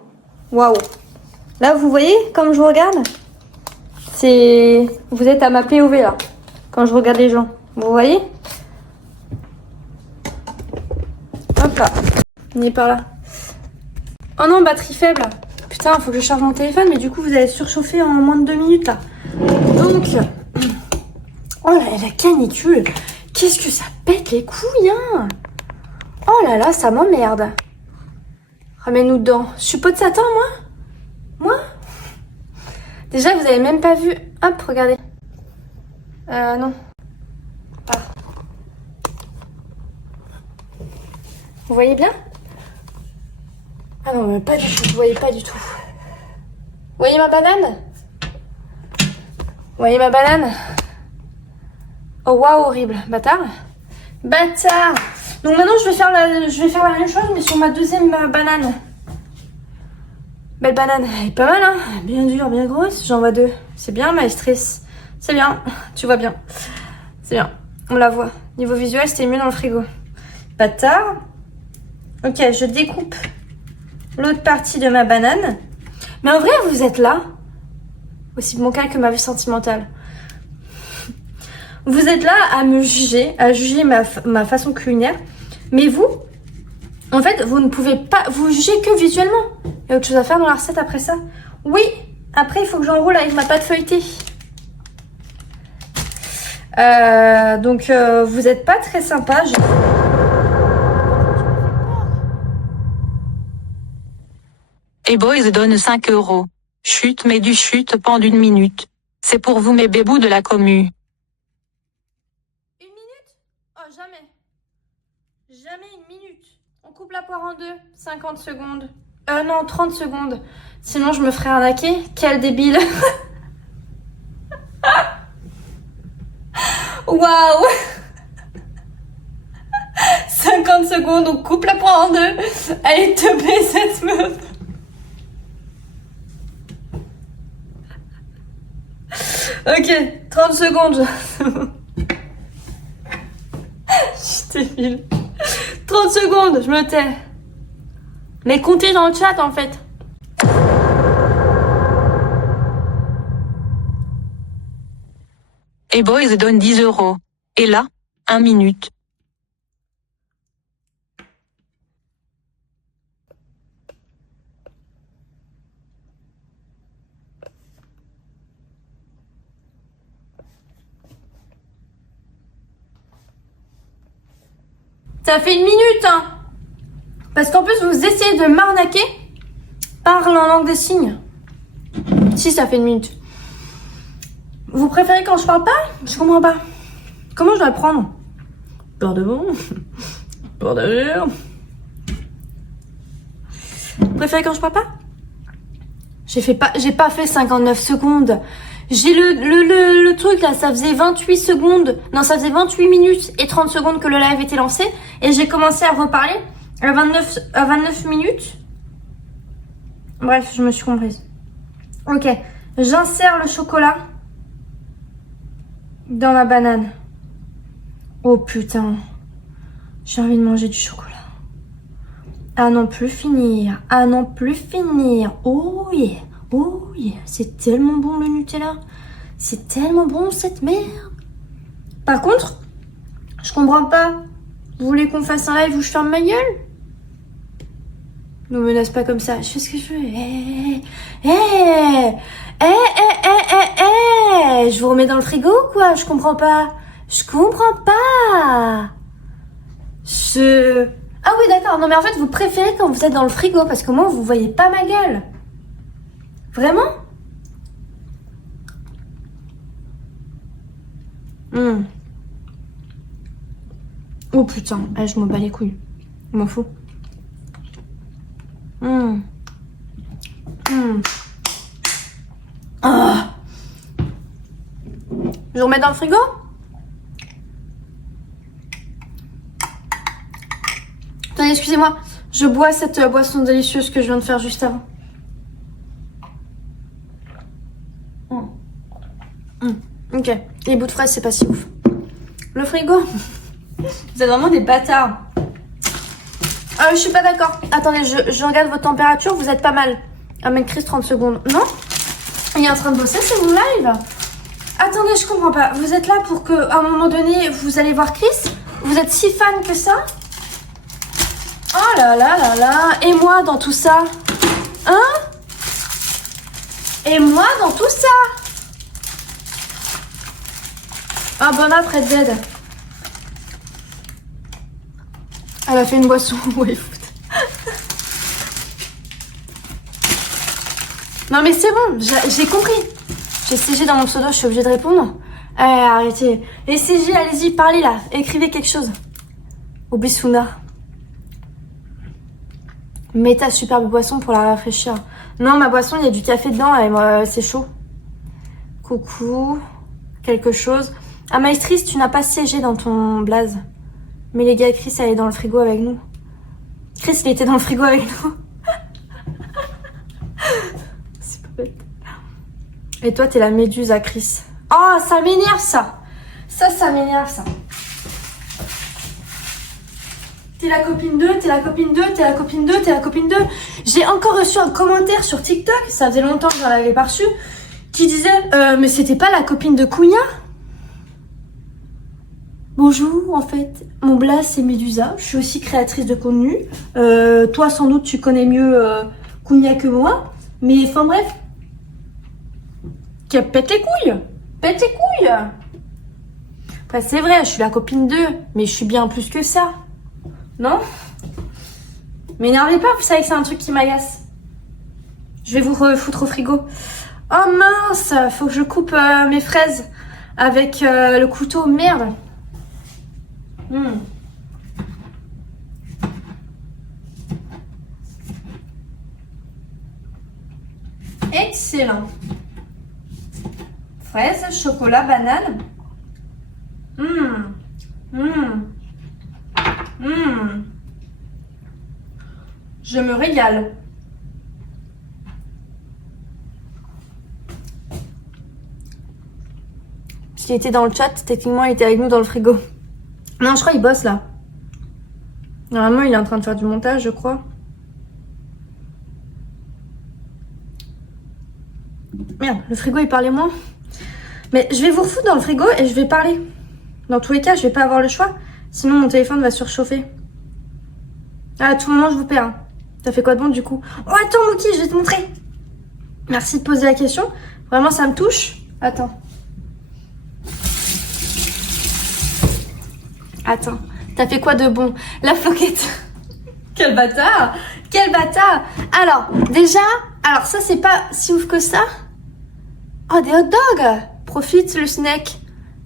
Waouh! Là, vous voyez, comme je vous regarde, c'est... Vous êtes à ma POV, là. Quand je regarde les gens. Vous voyez? Hop là. On est par là. Oh non, batterie faible. Putain, faut que je charge mon téléphone, mais du coup, vous allez surchauffer en moins de 2 minutes, là. Donc... Oh là, la canicule. Qu'est-ce que ça pète les couilles, hein? Oh là là, ça m'emmerde. Remets-nous dedans. Je suis pas de Satan, moi? Déjà, vous avez même pas vu... Hop, regardez. Non. Ah. Vous voyez bien? Ah non, mais pas du tout. Vous voyez pas du tout. Vous voyez ma banane? Vous voyez ma banane? Oh waouh, horrible. Bâtard. Bâtard. Donc maintenant, je vais faire la même chose, mais sur ma deuxième banane. Belle banane. Elle est pas mal, hein. Bien dure, bien grosse. J'en vois 2. C'est bien, maestrice. C'est bien. Tu vois bien. C'est bien. On la voit. Niveau visuel, c'était mieux dans le frigo. Pas tard. Ok, je découpe l'autre partie de ma banane. Mais en vrai, vous êtes là. Aussi bon cas que ma vie sentimentale. Vous êtes là à me juger, à juger ma façon culinaire. Mais vous, en fait, vous ne pouvez pas vous juger que visuellement. Il y a autre chose à faire dans la recette après ça. Oui, après, il faut que j'enroule avec ma pâte feuilletée. Donc, vous n'êtes pas très sympa. Et Boys donne 5 €. Chut mais du chut pendant 1 minute. C'est pour vous mes bébous de la commu. 1 minute? Oh, jamais. Jamais 1 minute. On coupe la poire en 2. 50 secondes. Non, 30 secondes. Sinon, je me ferai arnaquer. Quel débile. Waouh. 50 secondes, on coupe la poire en 2. Elle est teubée, cette meuf. Ok, 30 secondes. Je suis débile. 30 secondes, je me tais. Mais comptez dans le chat en fait. Et Boys donne 10 €. Et là, 1 minute. Ça fait 1 minute, hein. Parce qu'en plus, vous essayez de m'arnaquer. Parle en langue des signes. Si, ça fait 1 minute. Vous préférez quand je parle pas? Je comprends pas. Comment je dois le prendre? Peur de bon. Peur d'agir. Vous préférez quand je parle pas? J'ai pas fait 59 secondes. J'ai le truc là, ça faisait 28 secondes. Non, ça faisait 28 minutes et 30 secondes que le live était lancé. Et j'ai commencé à reparler à 29 minutes. Bref, je me suis comprise. Ok, j'insère le chocolat dans ma banane. Oh putain, j'ai envie de manger du chocolat. À n'en plus finir, à n'en plus finir. Oh yeah, oh yeah, c'est tellement bon le Nutella. C'est tellement bon cette merde. Par contre, je comprends pas. Vous voulez qu'on fasse un live où je ferme ma gueule? Ne me menace pas comme ça. Je fais ce que je veux. Je vous remets dans le frigo ou quoi? Je comprends pas. Je comprends pas. Ah oui, d'accord. Non, mais en fait, vous préférez quand vous êtes dans le frigo parce que moi, vous voyez pas ma gueule. Vraiment? Oh putain, je m'en bats les couilles. Je m'en fous. Ah. Je remets dans le frigo? Attendez, excusez-moi. Je bois cette boisson délicieuse que je viens de faire juste avant. Ok. Les bouts de fraises, c'est pas si ouf. Le frigo? Vous êtes vraiment des bâtards. Je suis pas d'accord. Attendez, je regarde votre température. Vous êtes pas mal. Ah, mais Chris, 30 secondes. Non? Il est en train de bosser, c'est mon live. Attendez, je comprends pas. Vous êtes là pour que, à un moment donné, vous allez voir Chris? Vous êtes si fan que ça? Oh là là là là. Et moi dans tout ça? Hein? Et moi dans tout ça? Ah, bon après Dead. Elle a fait une boisson. Ouais, foot. Non mais c'est bon, j'ai compris. J'ai CG dans mon pseudo, je suis obligée de répondre. Arrêtez. Et CG, allez-y, parlez là. Écrivez quelque chose. Obisuna. Mets ta superbe boisson pour la rafraîchir. Non, ma boisson, il y a du café dedans et moi, c'est chaud. Coucou. Quelque chose. Ah, Maestrise, tu n'as pas CG dans ton blaze. Mais les gars, Chris, elle est dans le frigo avec nous. Chris, il était dans le frigo avec nous. Et toi, t'es la méduse à Chris. Oh, ça m'énerve, ça. Ça m'énerve, ça. T'es la copine 2, t'es la copine 2, t'es la copine 2, t'es la copine 2. J'ai encore reçu un commentaire sur TikTok, ça faisait longtemps que j'en avais pas reçu, qui disait mais c'était pas la copine de Kounia? Bonjour, en fait, mon blase c'est Médusa, je suis aussi créatrice de contenu. Toi, sans doute, tu connais mieux Kounia que moi, mais enfin bref. Pète les couilles! Pète les couilles! Après, c'est vrai, je suis la copine 2, mais je suis bien plus que ça. Non? M'énervez pas, vous savez que c'est un truc qui m'agace. Je vais vous refoutre au frigo. Oh mince, faut que je coupe mes fraises avec le couteau. Merde. Excellent. Fraises, chocolat, banane. Je me régale. Parce qu'il était dans le chat, techniquement il était avec nous dans le frigo. Non, je crois qu'il bosse là. Normalement il est en train de faire du montage, je crois. Merde, le frigo il parlait moins. Mais je vais vous refoutre dans le frigo et je vais parler. Dans tous les cas, je vais pas avoir le choix. Sinon mon téléphone va surchauffer. Ah, à tout moment je vous perds. T'as fait quoi de bon du coup? Oh attends Mookie, je vais te montrer. Merci de poser la question. Vraiment ça me touche. Attends. Attends. T'as fait quoi de bon? La floquette. Quel bâtard. Quel bâtard. Alors, déjà, alors ça c'est pas si ouf que ça. Oh, des hot dogs. Profite le snack.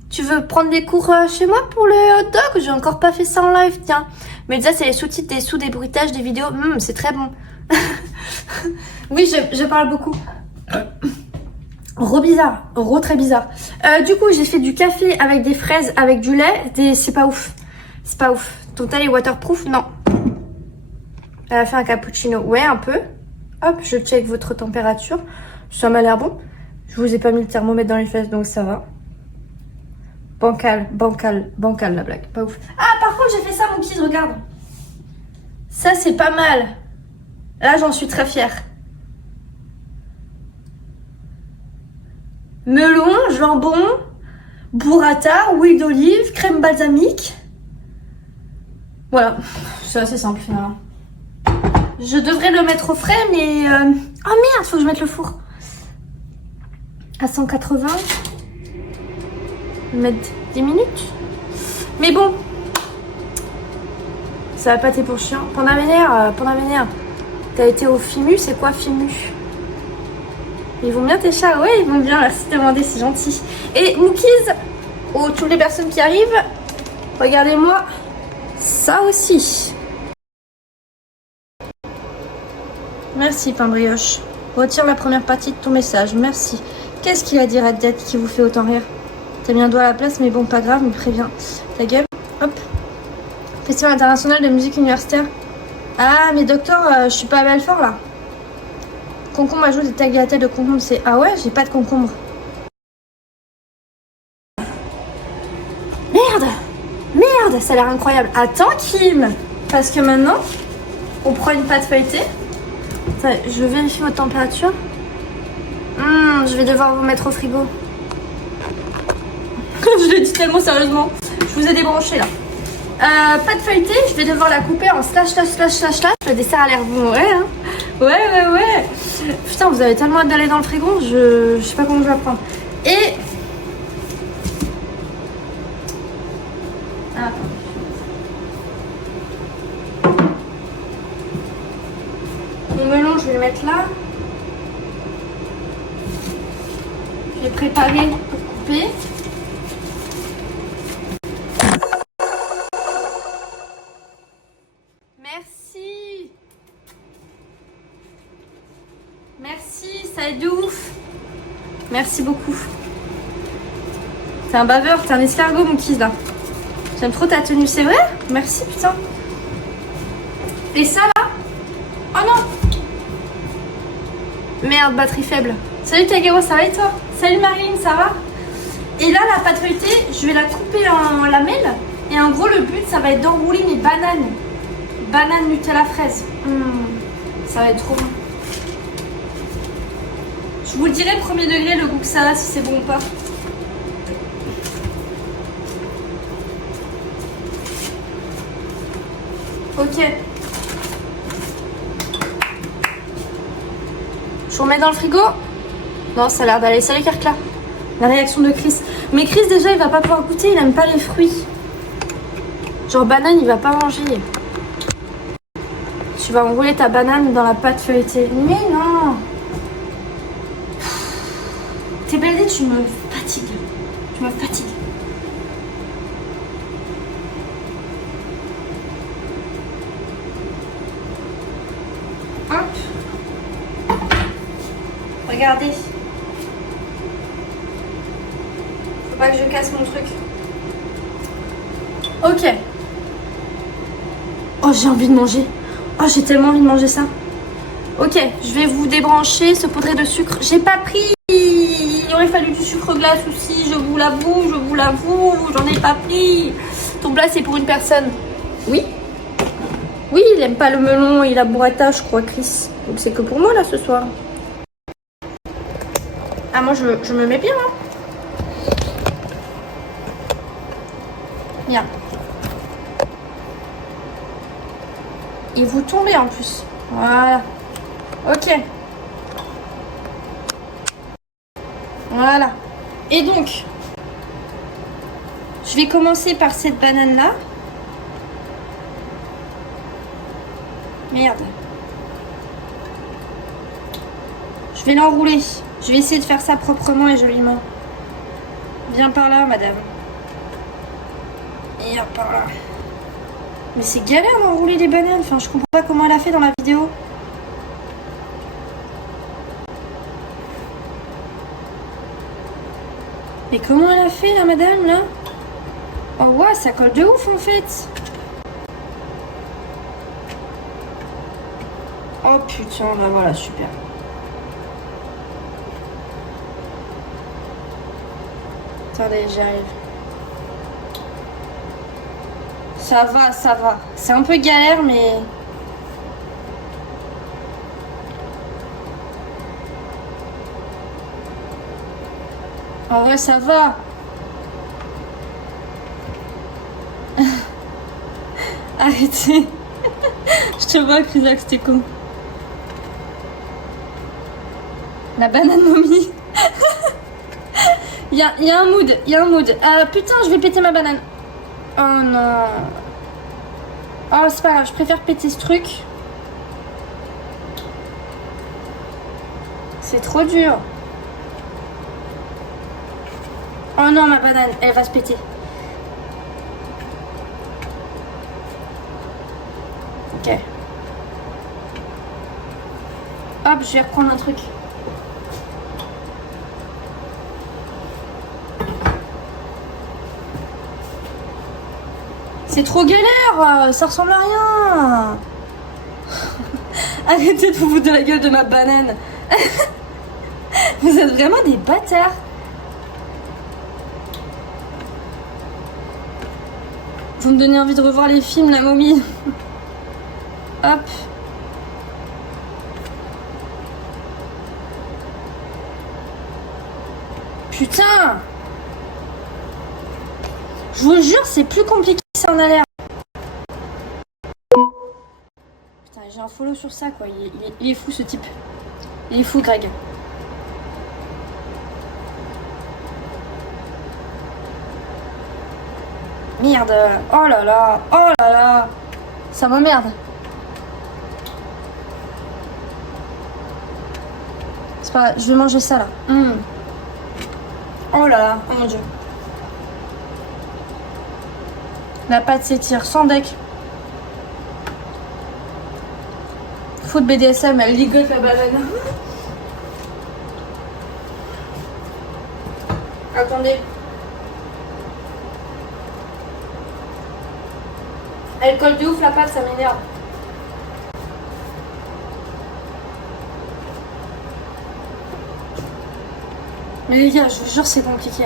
Tu veux prendre des cours chez moi pour le hot dog? J'ai encore pas fait ça en live, tiens. Mais déjà, c'est les sous-titres des sous-débruitages des vidéos. C'est très bon. Oui, je parle beaucoup. Bizarre. Très bizarre. Du coup, j'ai fait du café avec des fraises, avec du lait. C'est pas ouf. C'est pas ouf. Ton thé est waterproof? Non. Elle a fait un cappuccino. Ouais, un peu. Hop, je check votre température. Ça m'a l'air bon. Je vous ai pas mis le thermomètre dans les fesses, donc ça va. Bancal la blague, pas ouf. Ah, par contre, j'ai fait ça, mon kids, regarde. Ça, c'est pas mal. Là, j'en suis très fière. Melon, jambon, burrata, huile d'olive, crème balsamique. Voilà, c'est assez simple, finalement. Je devrais le mettre au frais, mais... Oh merde, faut que je mette le four. À 180. Mettre 10 minutes. Mais bon, ça va pâter pour chien. Panda vénère. T'as été au FIMU, c'est quoi FIMU? Ils vont bien tes chats? Ouais, ils vont bien, merci de demander, c'est gentil. Et Mookies, toutes les personnes qui arrivent, regardez-moi ça aussi. Merci pain brioche. Retire la première partie de ton message, merci. Qu'est-ce qu'il a dit Red Dead qui vous fait autant rire? T'as mis un doigt à la place, mais bon, pas grave, me préviens. Ta gueule, hop. Festival international de musique universitaire. Ah, mais docteur, je suis pas à Belfort, là. Concombre ajoute des tagliatelles de concombre, c'est... Ah ouais, j'ai pas de concombre. Merde, ça a l'air incroyable. Attends, Kim. Parce que maintenant, on prend une pâte feuilletée. Attends, je vérifie votre température. Je vais devoir vous mettre au frigo. Je l'ai dit tellement sérieusement. Je vous ai débranché là. Pâte feuilletée, je vais devoir la couper en slash. Le dessert a l'air bon, ouais. Hein. Ouais. Putain, vous avez tellement hâte d'aller dans le frigo, je sais pas comment je vais prendre. Et... Attends. Mon melon, je vais le mettre là. Je vais préparer pour couper. Merci, ça aide de ouf. Merci beaucoup. T'es un baveur, t'es un escargot mon kiss là. J'aime trop ta tenue, c'est vrai? Merci putain. Et ça là? Oh non! Merde, batterie faible. Salut Kagawa, ça va et toi? Salut Marilyn, ça va? Et là, la pâte feuilletée, je vais la couper en lamelles. Et en gros, le but, ça va être d'enrouler mes bananes. Bananes Nutella fraise. Ça va être trop bon. Je vous le dirai premier degré le goût que ça a, si c'est bon ou pas. Ok. Je vous remets dans le frigo. Non, ça a l'air d'aller. Salut Kerkla. La réaction de Chris. Mais Chris, déjà, il va pas pouvoir goûter. Il aime pas les fruits. Genre banane, il va pas manger. Tu vas enrouler ta banane dans la pâte feuilletée. Mais non. T'es baladée, tu me fatigues. Tu me fatigues. Hop. Regardez. Faut pas que je casse mon truc. Ok. Oh, j'ai envie de manger. Oh, j'ai tellement envie de manger ça. Ok, je vais vous débrancher ce poudré de sucre. J'ai pas pris. Il aurait fallu du sucre glace aussi. Je vous l'avoue, j'en ai pas pris. Ton plat, c'est pour une personne. Oui. Oui, il aime pas le melon et la burrata, je crois, Chris. Donc c'est que pour moi, là, ce soir. Ah, moi, je me mets bien, hein. Bien. Et vous tombez en plus. Voilà. Ok. Voilà. Et donc, je vais commencer par cette banane-là. Merde. Je vais l'enrouler. Je vais essayer de faire ça proprement et joliment. Viens par là, madame. Viens par là. Mais c'est galère d'enrouler les bananes. Enfin, je comprends pas comment elle a fait dans la vidéo. Mais comment elle a fait, la madame, là? Oh, ouais, ça colle de ouf, en fait. Oh, putain, bah voilà, super. Attendez, j'arrive. Ça va, ça va. C'est un peu galère, mais... En vrai, ça va. Arrêtez. Je te vois, Crisac, c'était con. La banane momie. Il y a un mood, il y a un mood. Putain, je vais péter ma banane. Oh non. Oh, c'est pas grave, je préfère péter ce truc. C'est trop dur. Oh non, ma banane, elle va se péter. Ok. Hop, je vais reprendre un truc. C'est trop galère, ça ressemble à rien. Arrêtez de vous foutre de la gueule de ma banane. Vous êtes vraiment des bâtards. Vous me donnez envie de revoir les films, la momie. Hop. Putain. Je vous jure, c'est plus compliqué que ça en a l'air. Putain, j'ai un follow sur ça, quoi. Il est fou, ce type. Il est fou, Greg. Merde. Oh là là. Oh là là. Ça m'emmerde. C'est pas... Je vais manger ça, là. Oh là là. Oh mon dieu. La pâte s'étire sans deck. Faute BDSM, elle ligote la banane. Attendez. Elle colle de ouf la pâte, ça m'énerve. Mais les gars, je vous jure, c'est compliqué.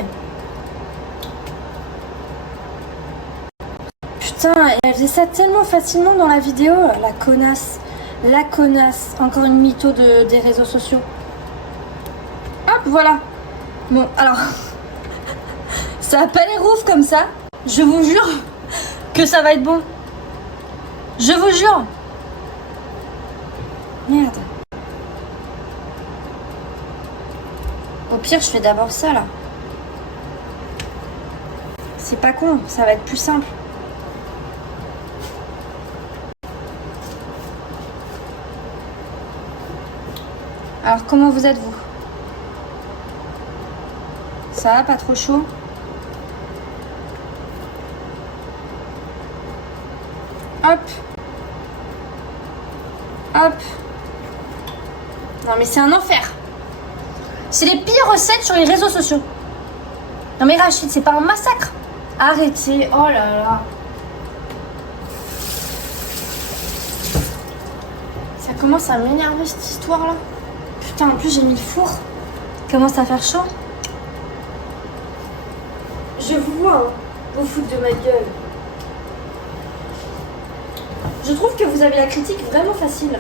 Putain, elle faisait ça tellement facilement dans la vidéo, la connasse. La connasse. Encore une mytho des réseaux sociaux. Hop, voilà. Bon, alors... ça a pas l'air ouf comme ça. Je vous jure que ça va être bon. Je vous jure. Merde. Au pire, je fais d'abord ça, là. C'est pas con, ça va être plus simple. Alors, comment vous êtes, vous? Ça va, pas trop chaud? Hop. Hop. Non, mais c'est un enfer. C'est les pires recettes sur les réseaux sociaux. Non, mais Rachid, c'est pas un massacre. Arrêtez. Oh là là. Ça commence à m'énerver, cette histoire-là. Putain, en plus, j'ai mis le four. Il commence à faire chaud. Je vous vois, hein, vous foutre de ma gueule. Je trouve que vous avez la critique vraiment facile.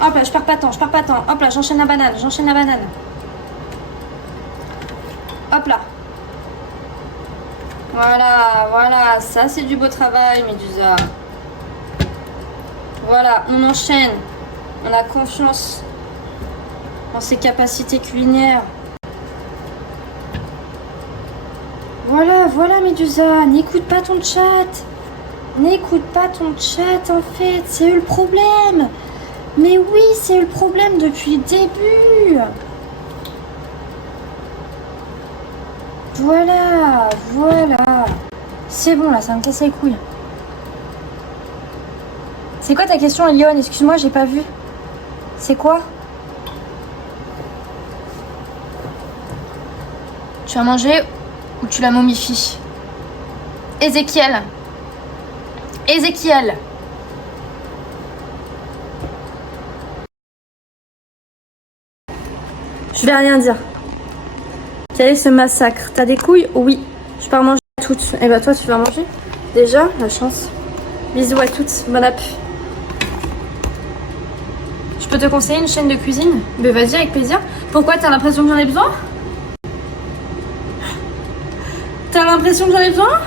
Hop là, je perds pas de temps, je perds pas de temps. Hop là, j'enchaîne la banane, j'enchaîne la banane. Hop là. Voilà, voilà, ça c'est du beau travail, Médusa. Voilà, on enchaîne. On a confiance en ses capacités culinaires. Voilà, voilà, Médusa. N'écoute pas ton chat. N'écoute pas ton chat, en fait. C'est eux le problème. Mais oui, c'est eux le problème depuis le début. Voilà, voilà. C'est bon, là, ça me casse les couilles. C'est quoi ta question, Elion? Excuse-moi, j'ai pas vu. C'est quoi? Tu as mangé ou tu la momifies? Ézéchiel. Ézéchiel. Je vais rien dire. Quel est ce massacre? T'as des couilles? Oui. Je pars manger à toutes. Et bah toi, tu vas manger? Déjà, la chance. Bisous à toutes. Bon appétit. Je peux te conseiller une chaîne de cuisine? Ben vas-y, avec plaisir. Pourquoi? T'as l'impression que j'en ai besoin? T'as l'impression que j'en ai besoin?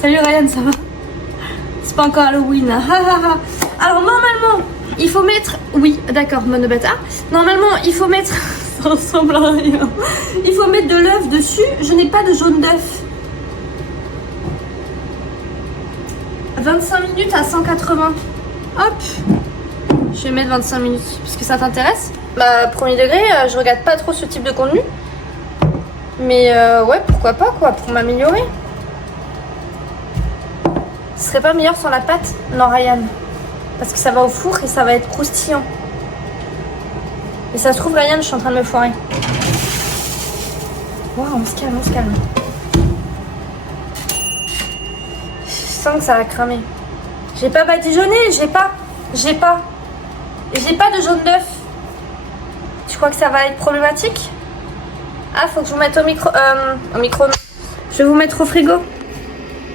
Salut Ryan, ça va? C'est pas encore Halloween. Alors normalement, il faut mettre... Oui, d'accord, mode de bâtard. Normalement, il faut mettre... Ça ressemble à rien. Il faut mettre de l'œuf dessus. Je n'ai pas de jaune d'œuf. 25 minutes à 180. Hop. Je vais mettre 25 minutes. Puisque ça t'intéresse? Bah, premier degré, je regarde pas trop ce type de contenu. Mais ouais, pourquoi pas, quoi, pour m'améliorer. Ce serait pas meilleur sans la pâte? Non, Ryan. Parce que ça va au four et ça va être croustillant. Et ça se trouve, Ryan, je suis en train de me foirer. Waouh, on se calme, on se calme. Je sens que ça va cramer. J'ai pas badigeonné, j'ai pas de jaune d'œuf. Tu crois que ça va être problématique? Ah, faut que je vous mette au micro. Au micro, non. Je vais vous mettre au frigo.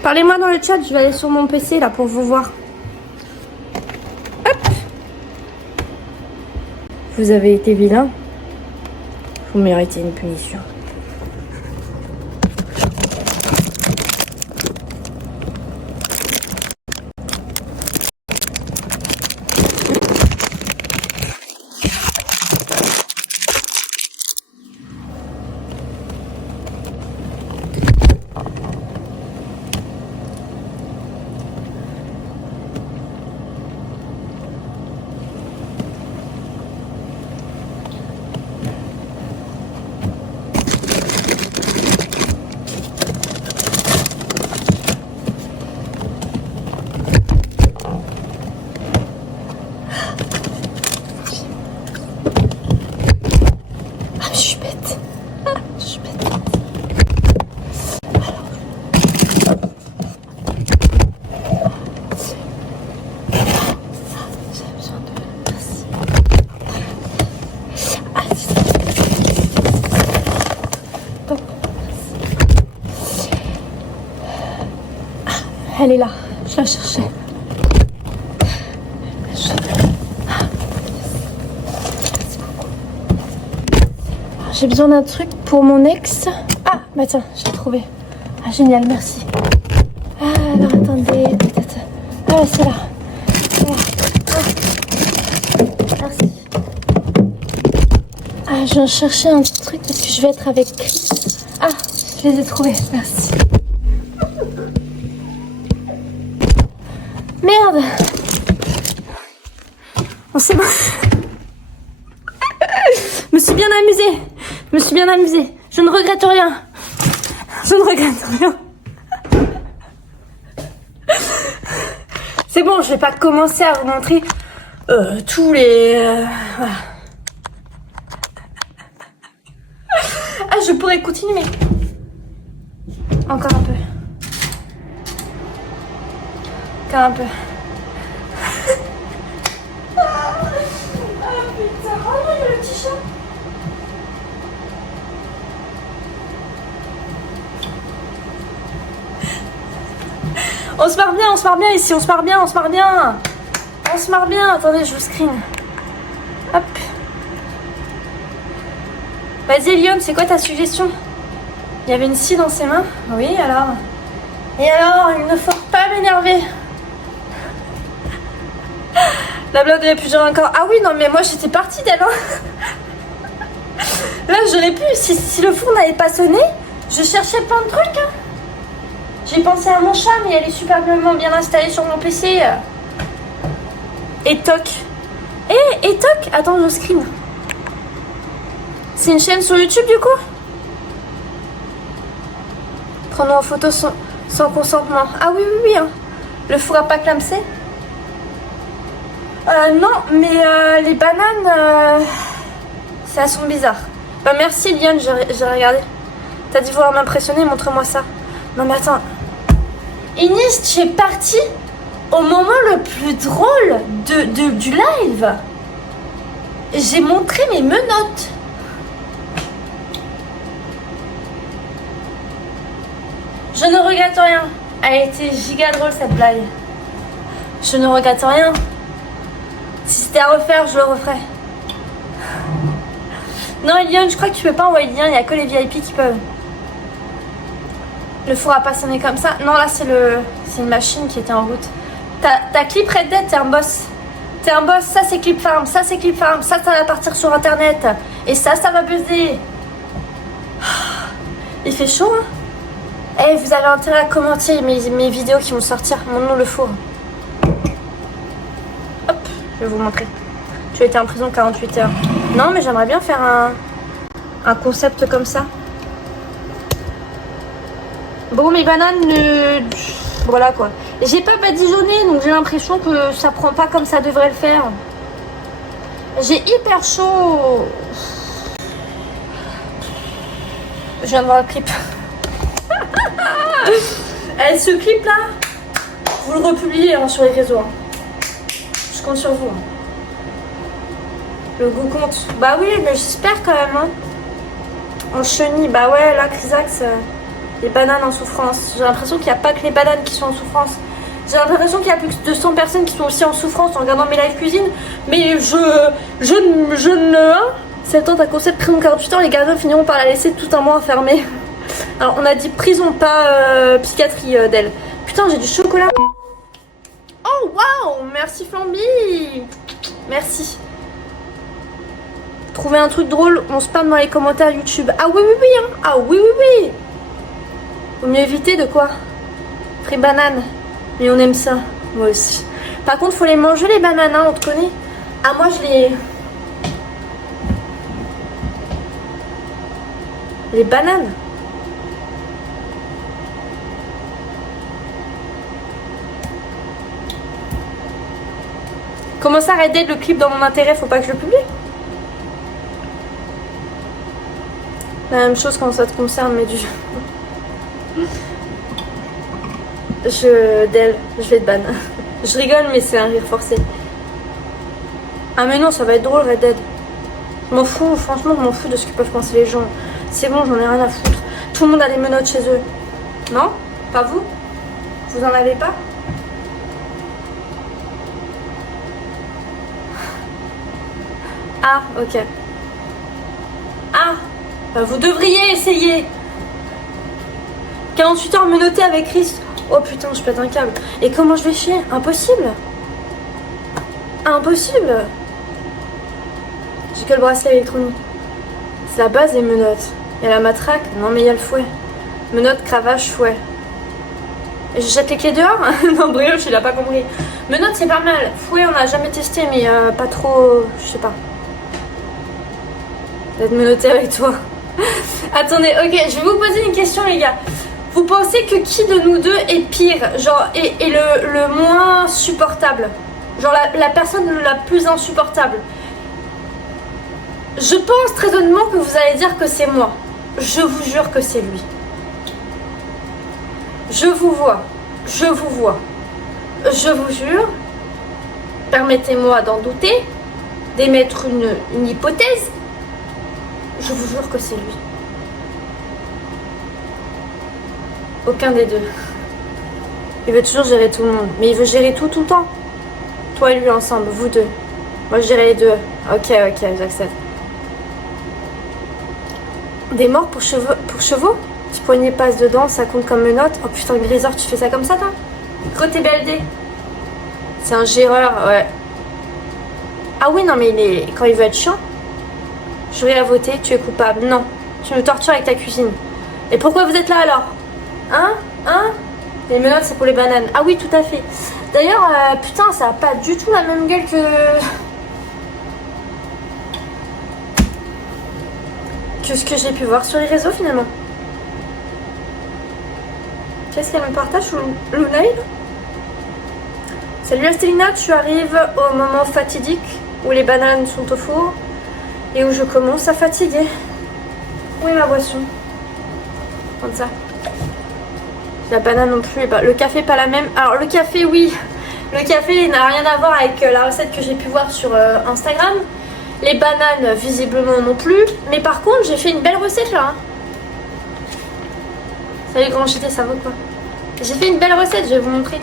Parlez-moi dans le chat, je vais aller sur mon PC là pour vous voir. Hop. Vous avez été vilain. Vous méritez une punition. Elle est là. Je la cherchais. J'ai besoin d'un truc pour mon ex. Ah, bah tiens, je l'ai trouvé. Ah, génial, merci. Ah, alors attendez. Ah, c'est là. Voilà. Ah. Merci. Ah, je viens chercher un petit truc parce que je vais être avec Chris. Ah, je les ai trouvés, merci. Merde. On s'est Je me suis bien amusée. Je ne regrette rien. C'est bon, je vais pas commencer à vous montrer tous les... voilà. Ah, je pourrais continuer, mais... Encore un peu. Ah putain, oh non, il y a le petit chat. On se marre bien ici, on se marre bien. Attendez, je vous screen. Hop. Vas-y, Lyon, c'est quoi ta suggestion? Il y avait une scie dans ses mains. Oui, alors. Et alors, il ne faut pas m'énerver. La blague aurait pu durer encore. Ah oui, non, mais moi j'étais partie d'elle. Hein. Là, j'aurais pu. Si le four n'avait pas sonné, je cherchais plein de trucs. Hein. J'ai pensé à mon chat, mais elle est super bien installée sur mon PC. Et toc. Et toc. Attends, je screen. C'est une chaîne sur YouTube du coup? Prenons en photo sans consentement. Ah oui. Hein. Le four à pas clamsé. Non, mais les bananes, ça sent bizarre. Bah merci Liane, j'ai regardé. T'as dit vouloir m'impressionner, montre-moi ça. Non mais attends. Inès, tu es partie au moment le plus drôle du live. J'ai montré mes menottes. Je ne regrette rien. Elle a été giga drôle cette blague. Je ne regrette rien. Si c'était à refaire, je le referais. Non, Eliane, je crois que tu peux pas envoyer le lien, il n'y a que les VIP qui peuvent. Le four a pas sonné comme ça. Non, là, c'est une machine qui était en route. Ta clip Red Dead, t'es un boss. T'es un boss, ça c'est Clip Farm, ça va partir sur internet. Et ça va buzzer. Il fait chaud, hein. Eh, vous avez intérêt à commenter mes vidéos qui vont sortir. Mon nom, le four. Hop, je vais vous montrer. Tu as été en prison 48 heures. Non, mais j'aimerais bien faire un concept comme ça. Bon, mes bananes, voilà quoi. J'ai pas badigeonné, donc j'ai l'impression que ça prend pas comme ça devrait le faire. J'ai hyper chaud. Je viens de voir le clip. Ce clip là, vous le republiez hein, sur les réseaux. Hein. Je compte sur vous. Hein. Le goût compte. Bah oui, mais j'espère quand même. Hein. En chenille, bah ouais, là, Crisax, les bananes en souffrance. J'ai l'impression qu'il n'y a pas que les bananes qui sont en souffrance. J'ai l'impression qu'il y a plus de 200 personnes qui sont aussi en souffrance en regardant mes live cuisine. Mais je ne... Hein, c'est le temps d'un concept prison 48 ans, les gardiens finiront par la laisser tout un mois enfermée. Alors on a dit prison, pas psychiatrie d'elle. Putain, j'ai du chocolat. Oh waouh, merci Flamby. Merci. Trouvez un truc drôle, on spam dans les commentaires YouTube. Ah oui, hein. Ah oui. Vaut mieux éviter de quoi? Free banane. Mais on aime ça, moi aussi. Par contre, faut les manger les bananes, hein, on te connaît. Ah moi je les bananes. Comment ça, Red Dead, le clip dans mon intérêt, faut pas que je le publie? La même chose quand ça te concerne, mais du... je vais te ban. Je rigole, mais c'est un rire forcé. Ah mais non, ça va être drôle, Red Dead. Je m'en fous, franchement, je m'en fous de ce que peuvent penser les gens. C'est bon, j'en ai rien à foutre. Tout le monde a des menottes chez eux. Non? Pas vous? Vous en avez pas? Ah, ok. Ah, bah vous devriez essayer. 48 heures menottée avec Chris. Oh putain, je pète un câble. Et comment je vais chier? Impossible. Impossible. J'ai que le bracelet électronique. C'est la base des menottes. Il y a la matraque. Non mais il y a le fouet. Menottes, cravache, fouet. Et je jette les clés dehors? Non, Brioche, il a pas compris. Menottes, c'est pas mal. Fouet, on n'a jamais testé, mais pas trop... Je sais pas. D'être menotté avec toi. Attendez, ok, je vais vous poser une question, les gars. Vous pensez que qui de nous deux est pire? Genre, est le moins supportable? Genre, la personne la plus insupportable? Je pense très honnêtement que vous allez dire que c'est moi. Je vous jure que c'est lui. Je vous vois. Je vous vois. Je vous jure. Permettez-moi d'en douter. D'émettre une hypothèse. Je vous jure que c'est lui. Aucun des deux. Il veut toujours gérer tout le monde. Mais il veut gérer tout le temps. Toi et lui ensemble, vous deux. Moi je gérais les deux. Ok, j'accepte. Des morts pour chevaux? Tu poignet passe dedans, ça compte comme menotte. Oh putain, Grisor, tu fais ça comme ça, toi? Côté BLD. C'est un géreur, ouais. Ah oui, non, mais quand il veut être chiant. J'aurais à voter, tu es coupable. Non, tu me tortures avec ta cuisine. Et pourquoi vous êtes là alors? Hein? Les menottes, c'est pour les bananes. Ah oui, tout à fait. D'ailleurs, putain, ça a pas du tout la même gueule que ce que j'ai pu voir sur les réseaux finalement. Qu'est-ce qu'elle me partage sous le nail? Salut Astélina, tu arrives au moment fatidique où les bananes sont au four et où je commence à fatiguer. Où est ma boisson? Comme ça. La banane non plus, le café pas la même. Alors le café, oui. Le café n'a rien à voir avec la recette que j'ai pu voir sur Instagram. Les bananes, visiblement non plus. Mais par contre, j'ai fait une belle recette là. Hein. Salut grand JT, ça vaut quoi? J'ai fait une belle recette, je vais vous montrer.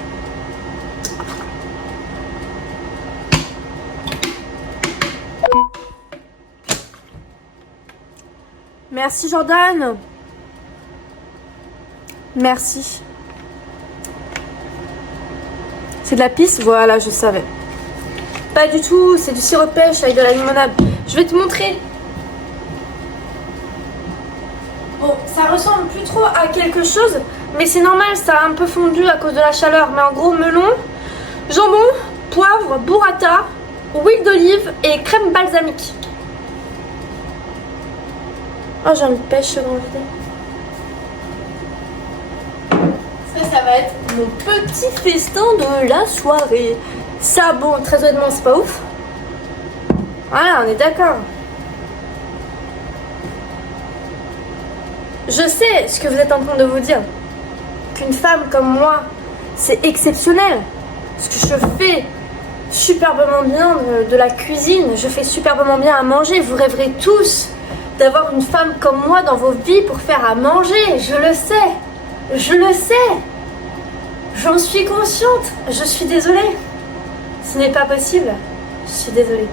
Merci Jordan. Merci. C'est de la pisse? Voilà, je savais. Pas du tout, c'est du sirop de pêche avec de la limonade. Je vais te montrer. Bon, ça ressemble plus trop à quelque chose, mais c'est normal, ça a un peu fondu à cause de la chaleur. Mais en gros, melon, jambon, poivre, burrata, huile d'olive et crème balsamique. Oh, j'ai envie de pêche dans l'idée. Ça va être mon petit festin de la soirée. Ça, bon, très honnêtement, c'est pas ouf. Voilà, on est d'accord. Je sais ce que vous êtes en train de vous dire. Qu'une femme comme moi, c'est exceptionnel. Ce que je fais superbement bien de la cuisine. Je fais superbement bien à manger. Vous rêverez tous d'avoir une femme comme moi dans vos vies pour faire à manger. Je le sais. Je le sais. J'en suis consciente. Je suis désolée. Ce n'est pas possible. Je suis désolée.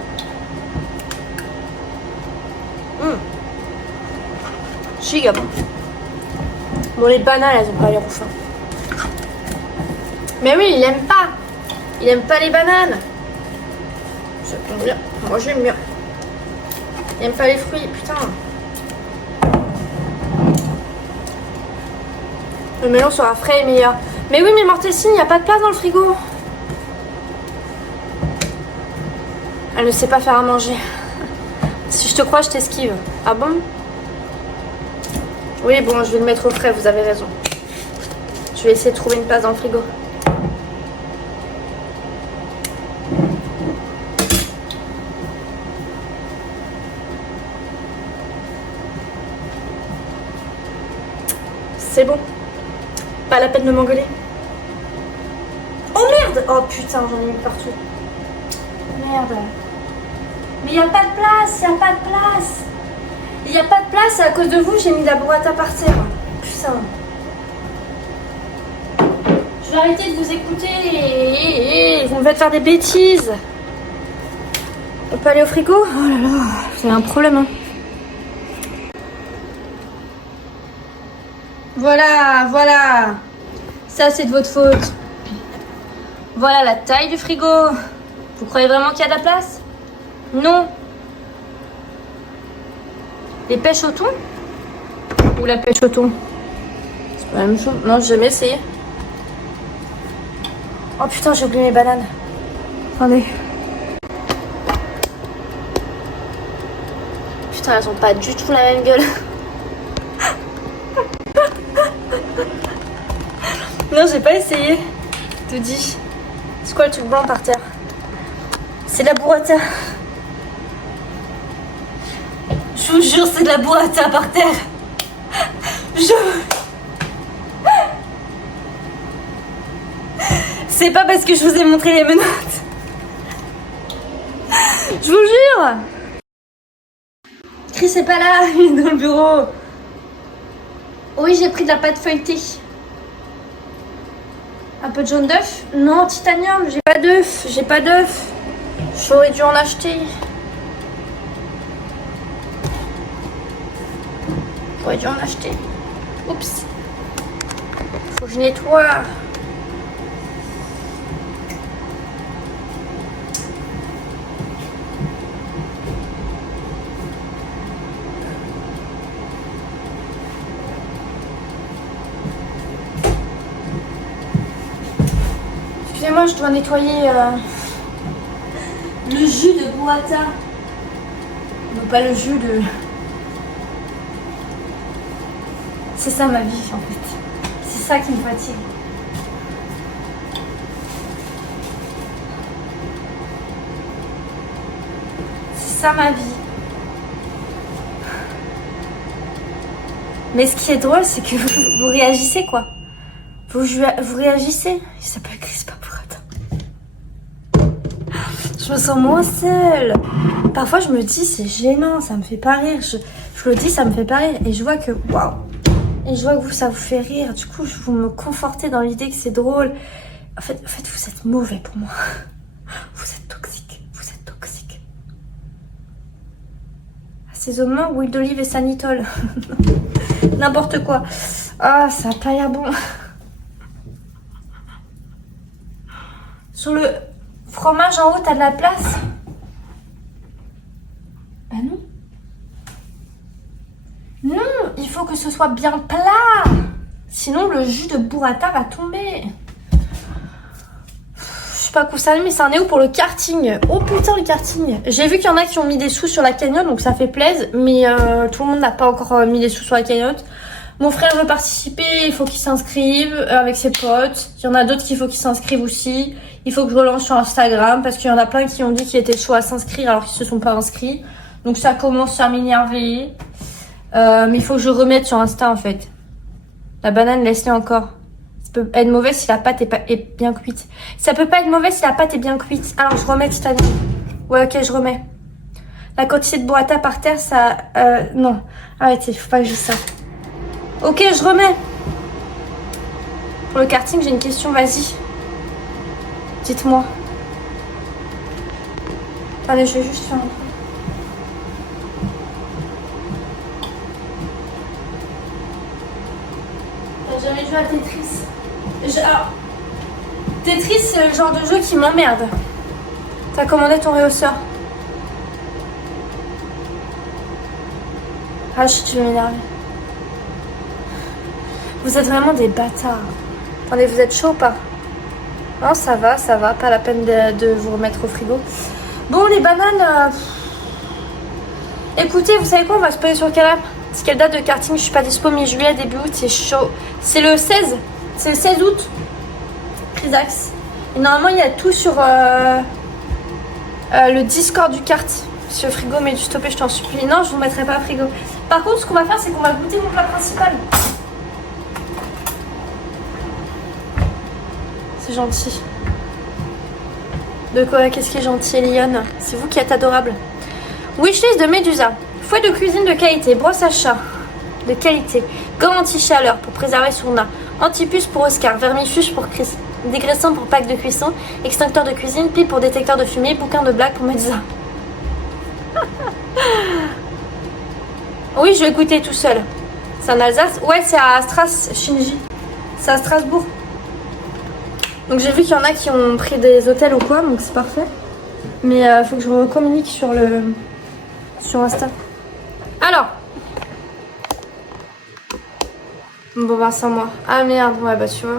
Giga bon. Bon, les bananes, elles ont pas l'air ouf. Mais oui, il aime pas. Il aime pas les bananes. Ça tombe bien. Moi, j'aime bien. Il aime pas les fruits, putain. Le melon sera frais et meilleur. Mais oui, mais Mortessine, il n'y a pas de place dans le frigo. Elle ne sait pas faire à manger. Si je te crois, je t'esquive. Ah bon? Oui, bon, je vais le mettre au frais, vous avez raison. Je vais essayer de trouver une place dans le frigo. C'est bon. Pas la peine de m'engueuler. Oh merde! Oh putain, j'en ai mis partout. Merde. Mais il n'y a pas de place, il n'y a pas de place. Il n'y a pas de place et à cause de vous, j'ai mis la burrata par terre. Putain. Je Je vais arrêter de vous écouter et vous me faites faire des bêtises. On peut aller au frigo? Oh là là, vous avez un problème, hein. Voilà, voilà. Ça, c'est de votre faute. Voilà la taille du frigo. Vous croyez vraiment qu'il y a de la place? Non. Les pêches au thon? Ou la pêche au thon? C'est pas la même chose. Non, j'ai jamais essayé. Oh putain, j'ai oublié mes bananes. Attendez. Putain, elles ont pas du tout la même gueule. Non, j'ai pas essayé. Je te dis. C'est quoi le truc blanc par terre? C'est de la burrata. Je vous jure, c'est de la burrata par terre. C'est pas parce que je vous ai montré les menottes. Je vous jure. Chris est pas là, il est dans le bureau. Oui, j'ai pris de la pâte feuilletée. Un peu de jaune d'œuf? Non, titanium, j'ai pas d'œuf. J'ai pas d'œuf. J'aurais dû en acheter. J'aurais dû en acheter. Oups. Faut que je nettoie. Excusez-moi, je dois nettoyer le jus de burrata. Non, pas le jus de... C'est ça ma vie en fait. C'est ça qui me fatigue. C'est ça ma vie. Mais ce qui est drôle, c'est que vous réagissez quoi. Vous réagissez. Il s'appelle Chris Papourata. Je me sens moins seule. Parfois je me dis c'est gênant, ça me fait pas rire. Je le dis, ça me fait pas rire. Et je vois que waouh. Et je vois que vous, ça vous fait rire. Du coup, vous me confortez dans l'idée que c'est drôle. En fait, vous êtes mauvais pour moi. Vous êtes toxique. Vous êtes toxique. Assaisonnement, huile d'olive et sanitol. N'importe quoi. Ah, ça a pas l'air bon. Sur le fromage en haut, t'as de la place? Bah non. Non, il faut que ce soit bien plat. Sinon, le jus de burrata va tomber. Je suis pas concernée, mais c'est un néo pour le karting. Oh putain, le karting. J'ai vu qu'il y en a qui ont mis des sous sur la cagnotte, donc ça fait plaisir. Mais tout le monde n'a pas encore mis des sous sur la cagnotte. Mon frère veut participer, il faut qu'il s'inscrive avec ses potes. Il y en a d'autres qu'il faut qu'ils s'inscrivent aussi. Il faut que je relance sur Instagram parce qu'il y en a plein qui ont dit qu'ils étaient chauds à s'inscrire alors qu'ils se sont pas inscrits. Donc ça commence à m'énerver. Mais il faut que je remette sur Insta en fait. La banane, laisse-les encore. Ça peut être mauvais si la pâte est bien cuite. Ça peut pas être mauvais si la pâte est bien cuite. Alors je remets titanium. Ouais, ok, je remets. La quantité de burrata par terre, ça... non, arrêtez, faut pas que je dise ça. Ok, je remets. Pour le karting, j'ai une question, vas-y. Dites-moi. Attendez, je vais juste faire un truc. T'as jamais joué à Tetris? Alors, Tetris, c'est le genre de jeu qui m'emmerde. T'as commandé ton réhausseur? Ah, tu veux m'énerver. Vous êtes vraiment des bâtards. Attendez, vous êtes chaud ou pas? Non, ça va, pas la peine de vous remettre au frigo. Bon, les bananes... Écoutez, vous savez quoi? On va se poser sur le canapé. Parce quelle date de karting? Je suis pas dispo mi-juillet, début août, c'est chaud. C'est le 16. C'est le 16 août. Prisax. Et normalement, il y a tout sur le Discord du kart. Si le frigo met du stoppé, je t'en supplie. Non, je vous mettrai pas au frigo. Par contre, ce qu'on va faire, c'est qu'on va goûter mon plat principal. C'est gentil. De quoi? Qu'est-ce qui est gentil, Lyon? C'est vous qui êtes adorable. Wishlist de Medusa. Fouet de cuisine de qualité. Brosse à chat de qualité. Gants anti-chaleur pour préserver son nez. Antipuce pour Oscar, vermifuge pour Chris, dégraissant pour pack de cuisson, extincteur de cuisine, pipe pour détecteur de fumée, bouquin de blagues pour médecin. Oui, je vais goûter tout seul. C'est en Alsace? Ouais, c'est à Shinji. C'est à Strasbourg. Donc j'ai vu qu'il y en a qui ont pris des hôtels ou quoi, donc c'est parfait. Mais faut que je communique sur Insta. Alors. Bon bah sans moi. Ah merde, ouais bah tu vois.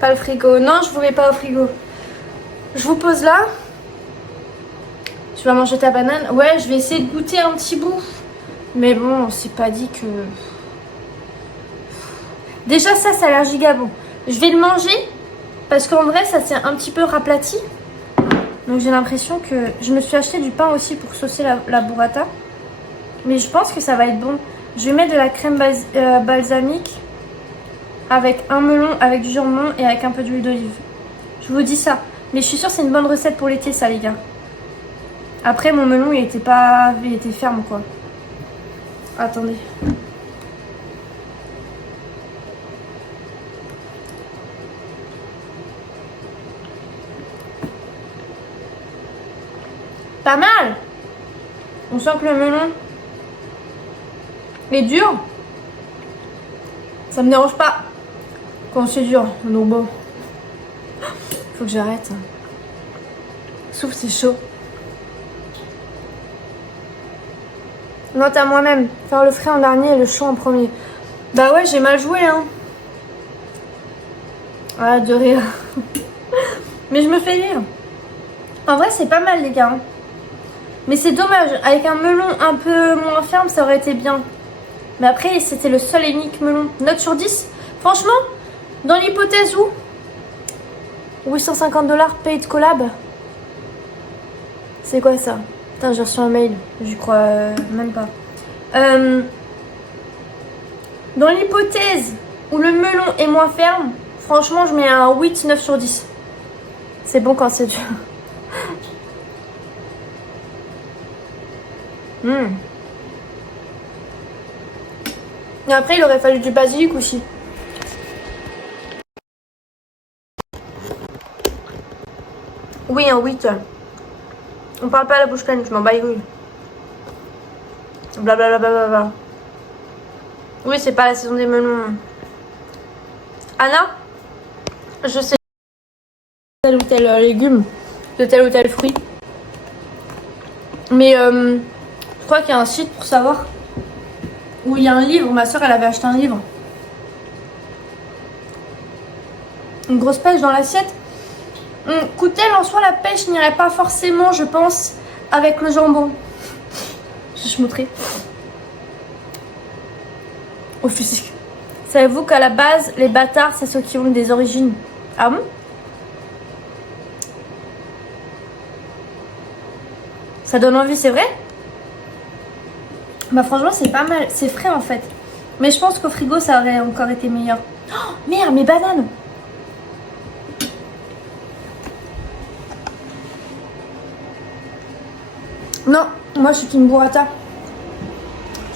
Pas le frigo. Non, je vous mets pas au frigo. Je vous pose là. Tu vas manger ta banane? Ouais, je vais essayer de goûter un petit bout. Mais bon, c'est pas dit que... Déjà ça a l'air giga bon. Je vais le manger parce qu'en vrai ça s'est un petit peu raplati. Donc j'ai l'impression que... Je me suis acheté du pain aussi pour saucer la burrata. Mais je pense que ça va être bon. Je vais mettre de la crème balsamique avec un melon, avec du jambon et avec un peu d'huile d'olive. Je vous dis ça. Mais je suis sûre que c'est une bonne recette pour l'été ça les gars. Après mon melon il était ferme quoi. Attendez. Pas mal. On sent que le melon est dur. Ça me dérange pas quand c'est dur. Donc bon. Faut que j'arrête. Souffle, c'est chaud. Note à moi-même. Faire le frais en dernier et le chaud en premier. Bah ouais, j'ai mal joué hein. Ah, de rire. Mais je me fais rire. En vrai, c'est pas mal les gars. Mais c'est dommage. Avec un melon un peu moins ferme, ça aurait été bien. Mais après, c'était le seul et unique melon. Note sur 10. Franchement, dans l'hypothèse où 850 $ paid collab. C'est quoi ça? Putain, j'ai reçu un mail. Je crois même pas. Dans l'hypothèse où le melon est moins ferme, franchement, je mets un 8-9 sur 10. C'est bon quand c'est dur. Et après, il aurait fallu du basilic aussi. Oui, un 8. On parle pas à la bouche pleine, je m'en bats les couilles. Blablabla. Oui, c'est pas la saison des melons. Anna, je sais tel ou tel légume, de tel ou tel fruit. Mais je crois qu'il y a un site pour savoir. Où il y a un livre, ma soeur elle avait acheté un livre. Une grosse pêche dans l'assiette. Coûte-t-elle en soi, la pêche n'irait pas forcément, je pense, avec le jambon. Je montrerai. Au physique. Savez-vous qu'à la base, les bâtards, c'est ceux qui ont des origines? Ah bon? Ça donne envie, c'est vrai? Bah franchement, c'est pas mal. C'est frais en fait. Mais je pense qu'au frigo, ça aurait encore été meilleur. Oh, merde, mes bananes! Non, moi je suis une burrata.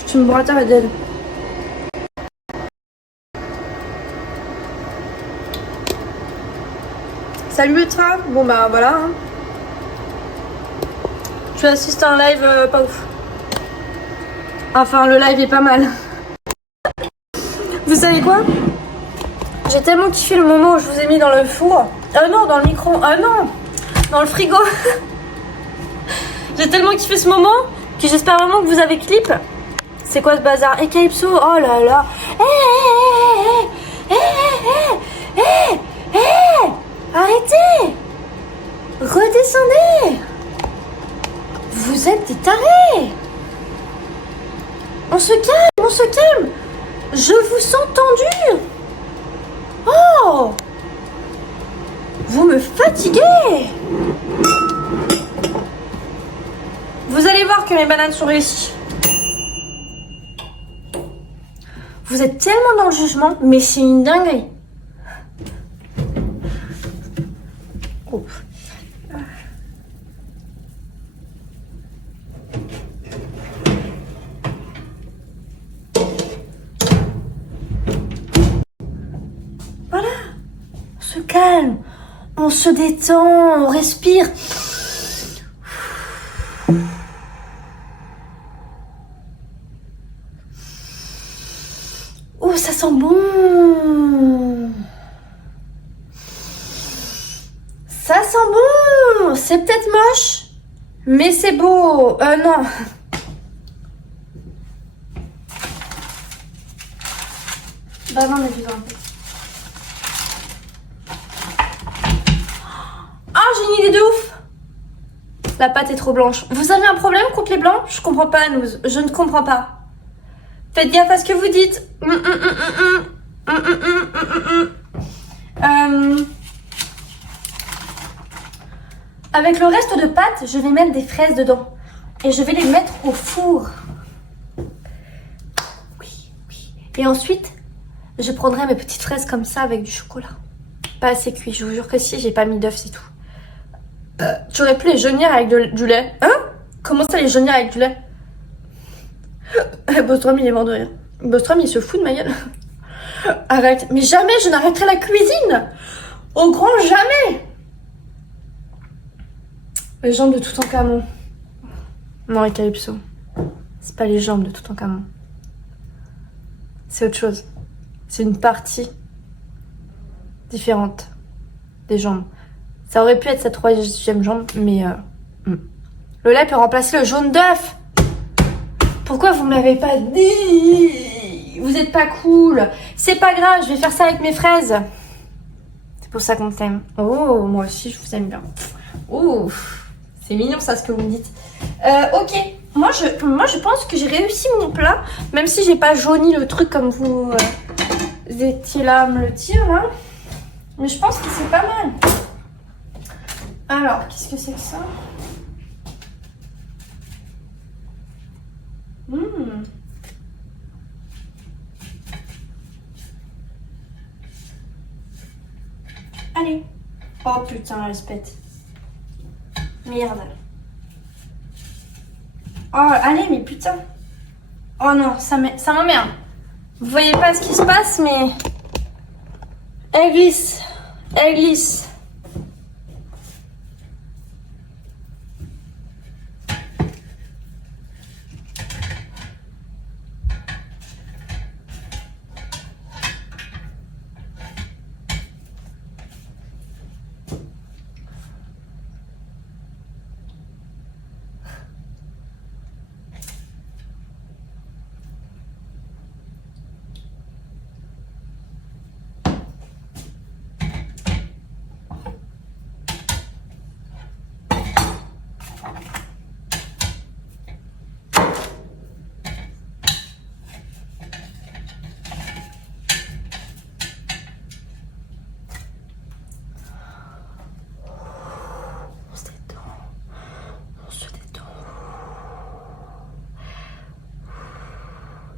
Je suis une burrata à dead. Salut Ultra. Bon bah voilà. Hein. Je assiste à un live pas ouf. Enfin, le live est pas mal. Vous savez quoi? J'ai tellement kiffé le moment où je vous ai mis dans le four. Non, dans le micro. Non, dans le frigo. J'ai tellement kiffé ce moment que j'espère vraiment que vous avez clip. C'est quoi ce bazar? Et Calypso, oh là là. Arrêtez! Redescendez! Vous êtes des tarés! On se calme, on se calme. Je vous sens tendu. Oh! Vous me fatiguez. Vous allez voir que mes bananes sont réussies. Vous êtes tellement dans le jugement, mais c'est une dinguerie. Oh. calme. On se détend, on respire. Oh, ça sent bon. Ça sent bon. C'est peut-être moche, mais c'est beau. Non. Bah non, mais en fait. Ah, j'ai une idée de ouf. La pâte est trop blanche. Vous avez un problème contre les blancs? Je comprends pas, Anouz. Je ne comprends pas. Faites gaffe à ce que vous dites. Avec le reste de pâte, je vais mettre des fraises dedans. Et je vais les mettre au four. Oui, oui. Et ensuite, je prendrai mes petites fraises comme ça avec du chocolat. Pas assez cuit, je vous jure que si, j'ai pas mis d'œuf, c'est tout. J'aurais pu les jaunir avec du lait. Hein? Comment ça, les jaunir avec du lait? Bostrom, il est mort de rire. Bostrom, il se fout de ma gueule. Arrête. Mais jamais je n'arrêterai la cuisine. Au grand jamais. Les jambes de Toutankhamon. Non, les Calypso. C'est pas les jambes de Toutankhamon. C'est autre chose. C'est une partie différente des jambes. Ça aurait pu être sa troisième jambe, mais le lait peut remplacer le jaune d'œuf. Pourquoi vous me l'avez pas dit? Vous êtes pas cool. C'est pas grave, je vais faire ça avec mes fraises. C'est pour ça qu'on t'aime. Oh, moi aussi, je vous aime bien. Oh, c'est mignon ça, ce que vous me dites. Ok, moi je pense que j'ai réussi mon plat, même si j'ai pas jauni le truc comme vous étiez là à me le dire, là. Mais je pense que c'est pas mal. Alors, qu'est-ce que c'est que ça? Allez. Oh putain, elle se pète. Merde. Oh, allez, mais putain. Oh non, ça m'emmerde. Vous voyez pas ce qui se passe, mais... Elle glisse. Elle glisse.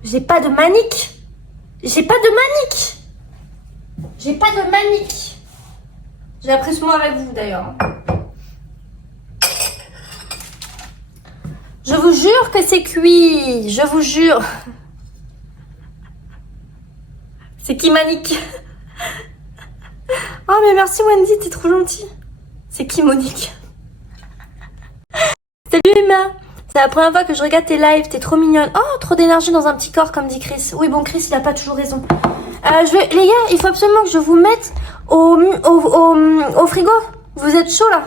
J'ai pas de manique. J'ai pas de manique. J'ai pas de manique. J'ai appris ce mot avec vous d'ailleurs. Je vous jure que c'est cuit. Je vous jure. C'est qui Manique? Oh mais merci Wendy, t'es trop gentille. C'est qui Monique? Salut Emma. C'est la première fois que je regarde tes lives, t'es trop mignonne. Oh, trop d'énergie dans un petit corps, comme dit Chris. Oui, bon, Chris, il a pas toujours raison. Les gars, il faut absolument que je vous mette au frigo. Vous êtes chaud, là?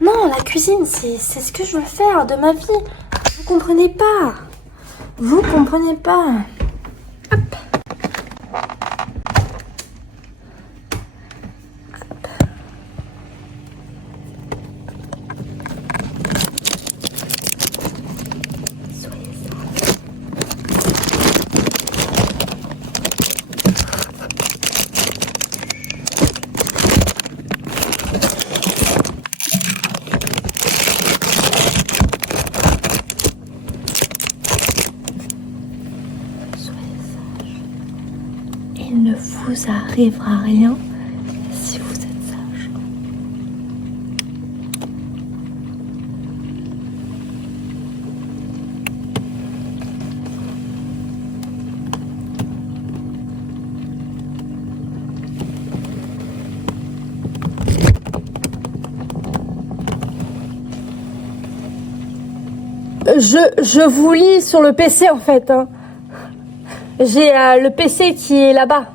Non, la cuisine, c'est ce que je veux faire de ma vie. Vous comprenez pas. Vous comprenez pas. Hop. Il ne vous arrivera rien si vous êtes sage. Je vous lis sur le PC en fait. Hein. J'ai le PC qui est là-bas.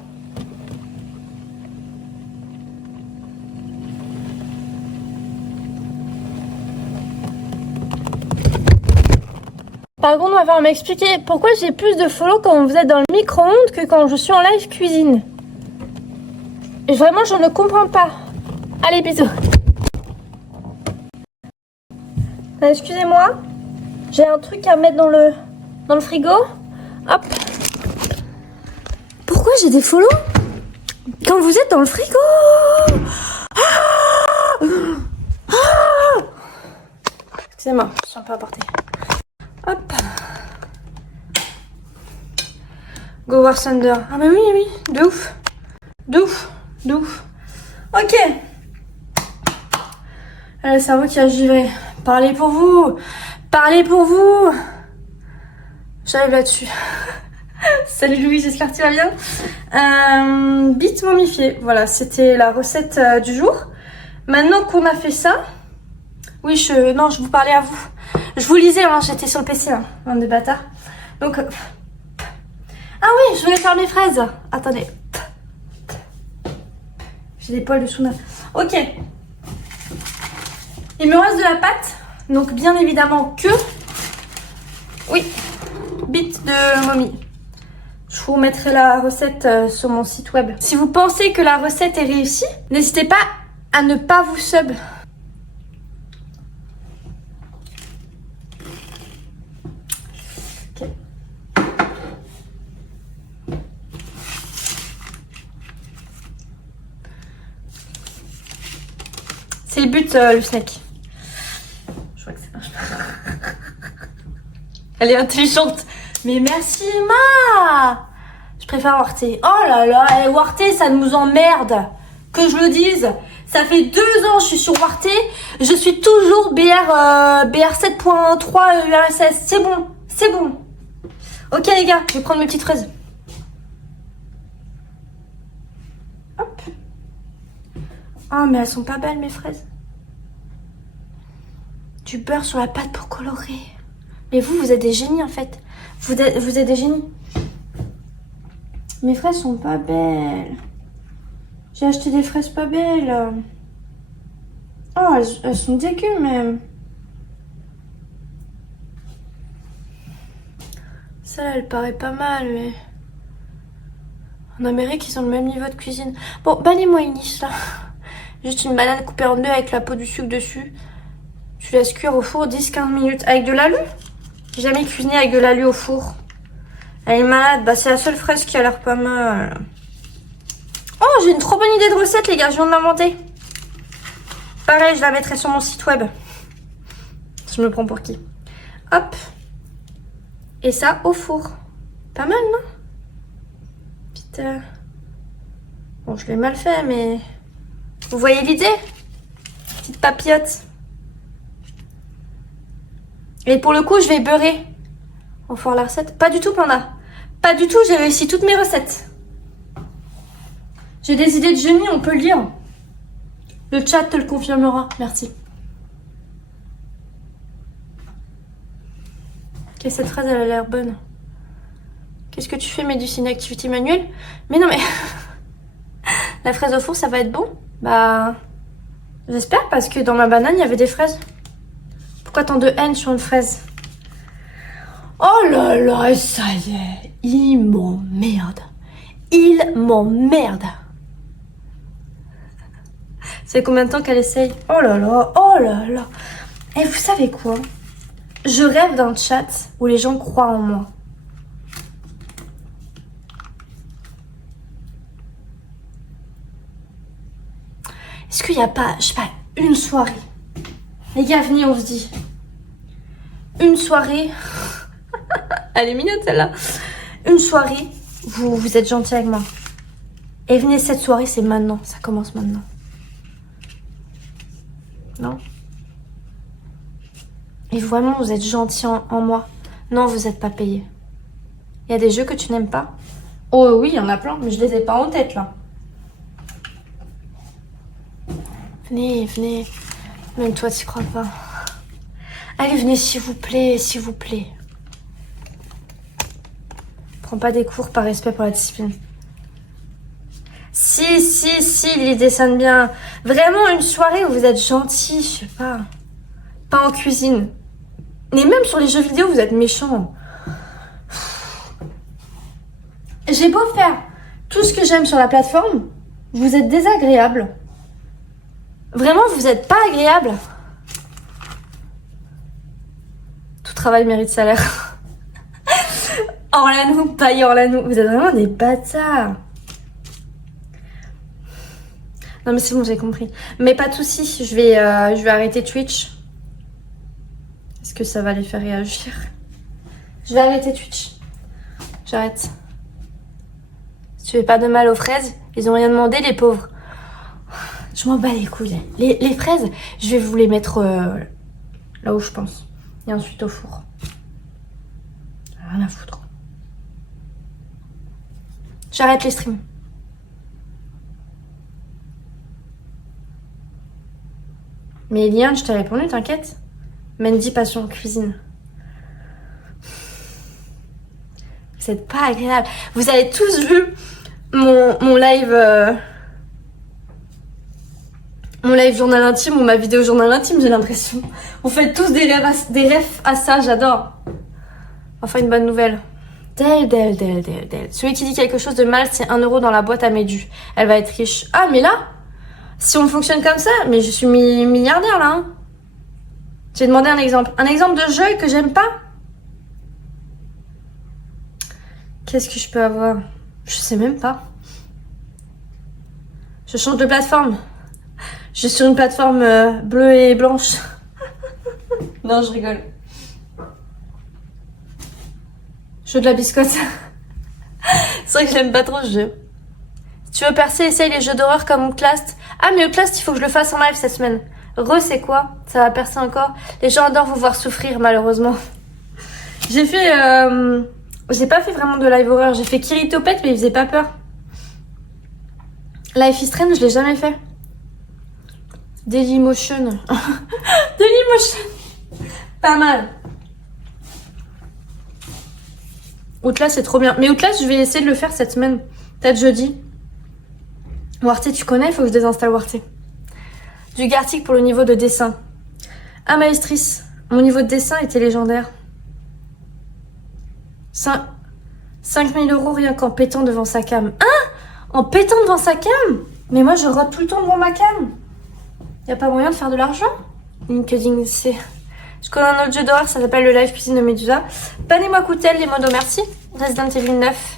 Par contre, on va falloir m'expliquer pourquoi j'ai plus de follow quand vous êtes dans le micro-ondes que quand je suis en live cuisine. Et vraiment, je ne comprends pas. Allez, bisous. Excusez-moi, j'ai un truc à mettre dans le frigo. Hop. Pourquoi j'ai des follow quand vous êtes dans le frigo? Excusez-moi, je suis un peu à portée. Hop. Go War Thunder. Ah mais oui, de ouf. De ouf. Ok. Le cerveau qui a givré. Parlez pour vous. J'arrive là-dessus. Salut Louis, j'espère que tu vas bien. Bite momifiée. Voilà, c'était la recette du jour. Maintenant qu'on a fait ça... Oui, je vous parlais à vous. Je vous lisais, hein, j'étais sur le PC, hein, bande de bâtards. Donc... Ah oui, je voulais faire mes fraises. Attendez. J'ai des poils dessous. Ok. Il me reste de la pâte. Donc bien évidemment que... Oui. Bite de momie. Je vous mettrai la recette sur mon site web. Si vous pensez que la recette est réussie, n'hésitez pas à ne pas vous sub. Ok. C'est le but, le snack. Je crois que c'est... Elle est intelligente. Mais merci, Ma. Je préfère Warté. Oh là là, Warté, ça nous emmerde. Que je le dise. Ça fait 2 ans que je suis sur Warté. Je suis toujours BR 7.3 URSS. C'est bon. Ok les gars, je vais prendre mes petites fraises. Hop. Oh mais elles sont pas belles mes fraises. Du beurre sur la pâte pour colorer. Mais vous êtes des génies en fait. Vous êtes des génies. Mes fraises sont pas belles. J'ai acheté des fraises pas belles. Oh, elles sont dégueu même. Celle-là, elle paraît pas mal, mais... En Amérique, ils ont le même niveau de cuisine. Bon, bannez-moi une niche, là. Juste une banane coupée en 2 avec la peau du sucre dessus. Tu laisses cuire au four 10-15 minutes. Avec de l'alu? J'ai jamais cuisiné avec de l'alu au four. Elle est malade. Bah, c'est la seule fraise qui a l'air pas mal. Oh, j'ai une trop bonne idée de recette, les gars. Je viens de l'inventer. Pareil, je la mettrai sur mon site web. Je me prends pour qui? Hop. Et ça au four. Pas mal, non? Putain. Bon, je l'ai mal fait, mais... Vous voyez l'idée? Petite papillote. Et pour le coup, je vais beurrer. On va faire la recette. Pas du tout, Panda. Pas du tout, j'ai réussi toutes mes recettes. J'ai des idées de génie, on peut le lire. Le chat te le confirmera. Merci. Ok, cette phrase, elle a l'air bonne. Qu'est-ce que tu fais, Médus, une activité manuelle? Mais non, mais... La fraise au four, ça va être bon? Bah... J'espère, parce que dans ma banane, il y avait des fraises. Pourquoi tant de haine sur une fraise? Oh là là, ça y est. Il m'emmerde. C'est combien de temps qu'elle essaye? Oh là là. Et vous savez quoi? Je rêve d'un chat où les gens croient en moi. Est-ce qu'il n'y a pas, je sais pas, une soirée? Les gars, venez, on se dit. Une soirée. Elle est mignonne celle-là. Une soirée, vous êtes gentils avec moi. Et venez, cette soirée, c'est maintenant. Ça commence maintenant. Non? Et vraiment, vous êtes gentils en moi. Non, vous n'êtes pas payé. Il y a des jeux que tu n'aimes pas? Oh oui, il y en a plein, mais je les ai pas en tête là. Venez. Même toi, tu crois pas. Allez, venez, s'il vous plaît, s'il vous plaît. Prends pas des cours par respect pour la discipline. Si, il dessine bien. Vraiment une soirée où vous êtes gentil, je sais pas. Pas en cuisine. Mais même sur les jeux vidéo, vous êtes méchants. J'ai beau faire tout ce que j'aime sur la plateforme, vous êtes désagréable. Vraiment, vous êtes pas agréable. Tout travail mérite salaire. Orlanou, paille Orlanou. Vous êtes vraiment des bâtards. Non mais c'est bon, j'ai compris. Mais pas de soucis, je vais arrêter Twitch. Est-ce que ça va les faire réagir? Je vais arrêter Twitch. J'arrête. Si tu fais pas de mal aux fraises, ils ont rien demandé, les pauvres. Je m'en bats les couilles. Les fraises, je vais vous les mettre là où je pense. Et ensuite au four. Rien à foutre. J'arrête les streams. Mais Eliane, je t'ai répondu, t'inquiète. Mandy, passion cuisine. Vous êtes pas agréable. Vous avez tous vu mon live... Mon live journal intime ou ma vidéo journal intime, j'ai l'impression. Vous faites tous des rêves à ça, j'adore. Enfin, une bonne nouvelle. Del. Celui qui dit quelque chose de mal, c'est 1 euro dans la boîte à Médu. Elle va être riche. Ah, mais là, si on fonctionne comme ça, mais je suis milliardaire là. Hein. J'ai demandé un exemple. Un exemple de jeu que j'aime pas. Qu'est-ce que je peux avoir? Je sais même pas. Je change de plateforme. Je suis sur une plateforme bleue et blanche. Non, je rigole. Jeu de la biscotte. C'est vrai que j'aime pas trop ce jeu. Si tu veux percer, essaye les jeux d'horreur comme Outlast. Ah, mais Outlast, il faut que je le fasse en live cette semaine. C'est quoi? Ça va percer encore? Les gens adorent vous voir souffrir, malheureusement. J'ai fait... J'ai pas fait vraiment de live horreur. J'ai fait Kiritopet, mais il faisait pas peur. Life is Strange, je l'ai jamais fait. Dailymotion. Dailymotion. Pas mal. Outlast, c'est trop bien. Mais Outlast, je vais essayer de le faire cette semaine. Peut-être jeudi. Warte, tu connais? Il faut que je désinstalle Warte. Du Gartic pour le niveau de dessin. Ah, Maestris. Mon niveau de dessin était légendaire. 5000 € rien qu'en pétant devant sa cam. Hein? En pétant devant sa cam? Mais moi, je rote tout le temps devant ma cam. Y a pas moyen de faire de l'argent? LinkedIn, c'est... Je connais un autre jeu d'horreur, ça s'appelle le live cuisine de Medusa. Panez-moi Coutel, les modos, merci. Resident Evil 9.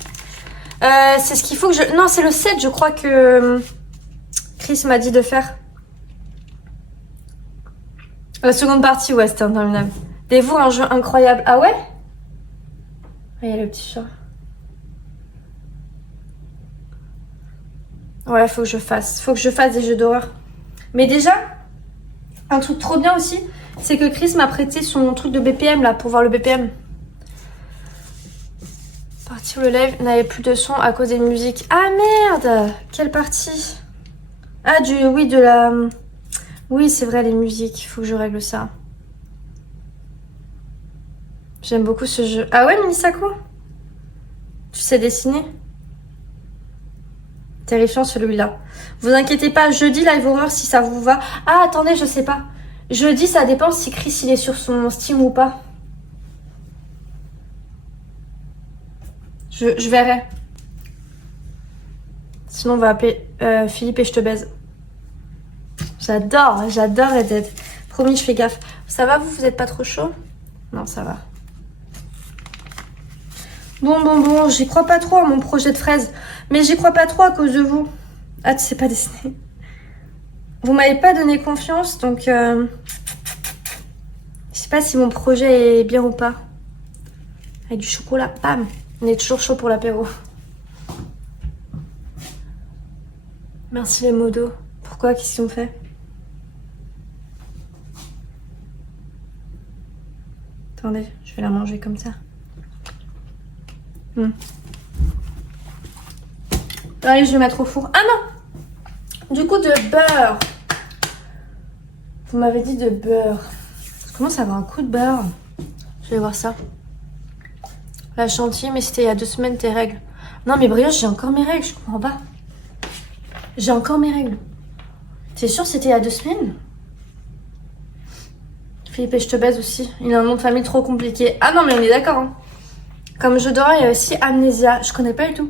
C'est ce qu'il faut que je... Non, c'est le 7, je crois que... Chris m'a dit de faire. La seconde partie, ouais, c'était interminable. Dévour, un jeu incroyable. Ah ouais? Il y a le petit chat. Ouais, faut que je fasse des jeux d'horreur. Mais déjà, un truc trop bien aussi, c'est que Chris m'a prêté son truc de BPM là pour voir le BPM. Partie où le live n'avait plus de son à cause des musiques. Ah merde! Quelle partie? Ah oui, de la... Oui, c'est vrai, les musiques, il faut que je règle ça. J'aime beaucoup ce jeu. Ah ouais, Minisako? Tu sais dessiner? Terrifiant celui-là. Vous inquiétez pas, jeudi live horreur si ça vous va. Ah attendez, je sais pas. Jeudi ça dépend si Chris il est sur son Steam ou pas. Je verrai. Sinon on va appeler Philippe et je te baise. J'adore Red Dead. Promis, je fais gaffe. Ça va vous êtes pas trop chaud? Non, ça va. Bon, j'y crois pas trop à mon projet de fraise. Mais j'y crois pas trop à cause de vous. Ah, tu sais pas dessiner. Vous m'avez pas donné confiance, donc... Je sais pas si mon projet est bien ou pas. Avec du chocolat, bam. On est toujours chaud pour l'apéro. Merci les modos. Pourquoi? Qu'est-ce qu'ils ont fait? Attendez, je vais la manger comme ça. Allez, je vais mettre au four. Ah non! Du coup, de beurre. Vous m'avez dit de beurre. Est-ce Je commence à avoir un coup de beurre. Je vais voir ça. La chantilly, mais c'était il y a 2 semaines tes règles. Non mais brioche, j'ai encore mes règles, je comprends pas. J'ai encore mes règles. T'es sûr c'était il y a 2 semaines? Philippe et je te baise aussi. Il a un nom de famille trop compliqué. Ah non mais on est d'accord. Hein. Comme jeu d'horreur, il y a aussi Amnésia. Je connais pas du tout.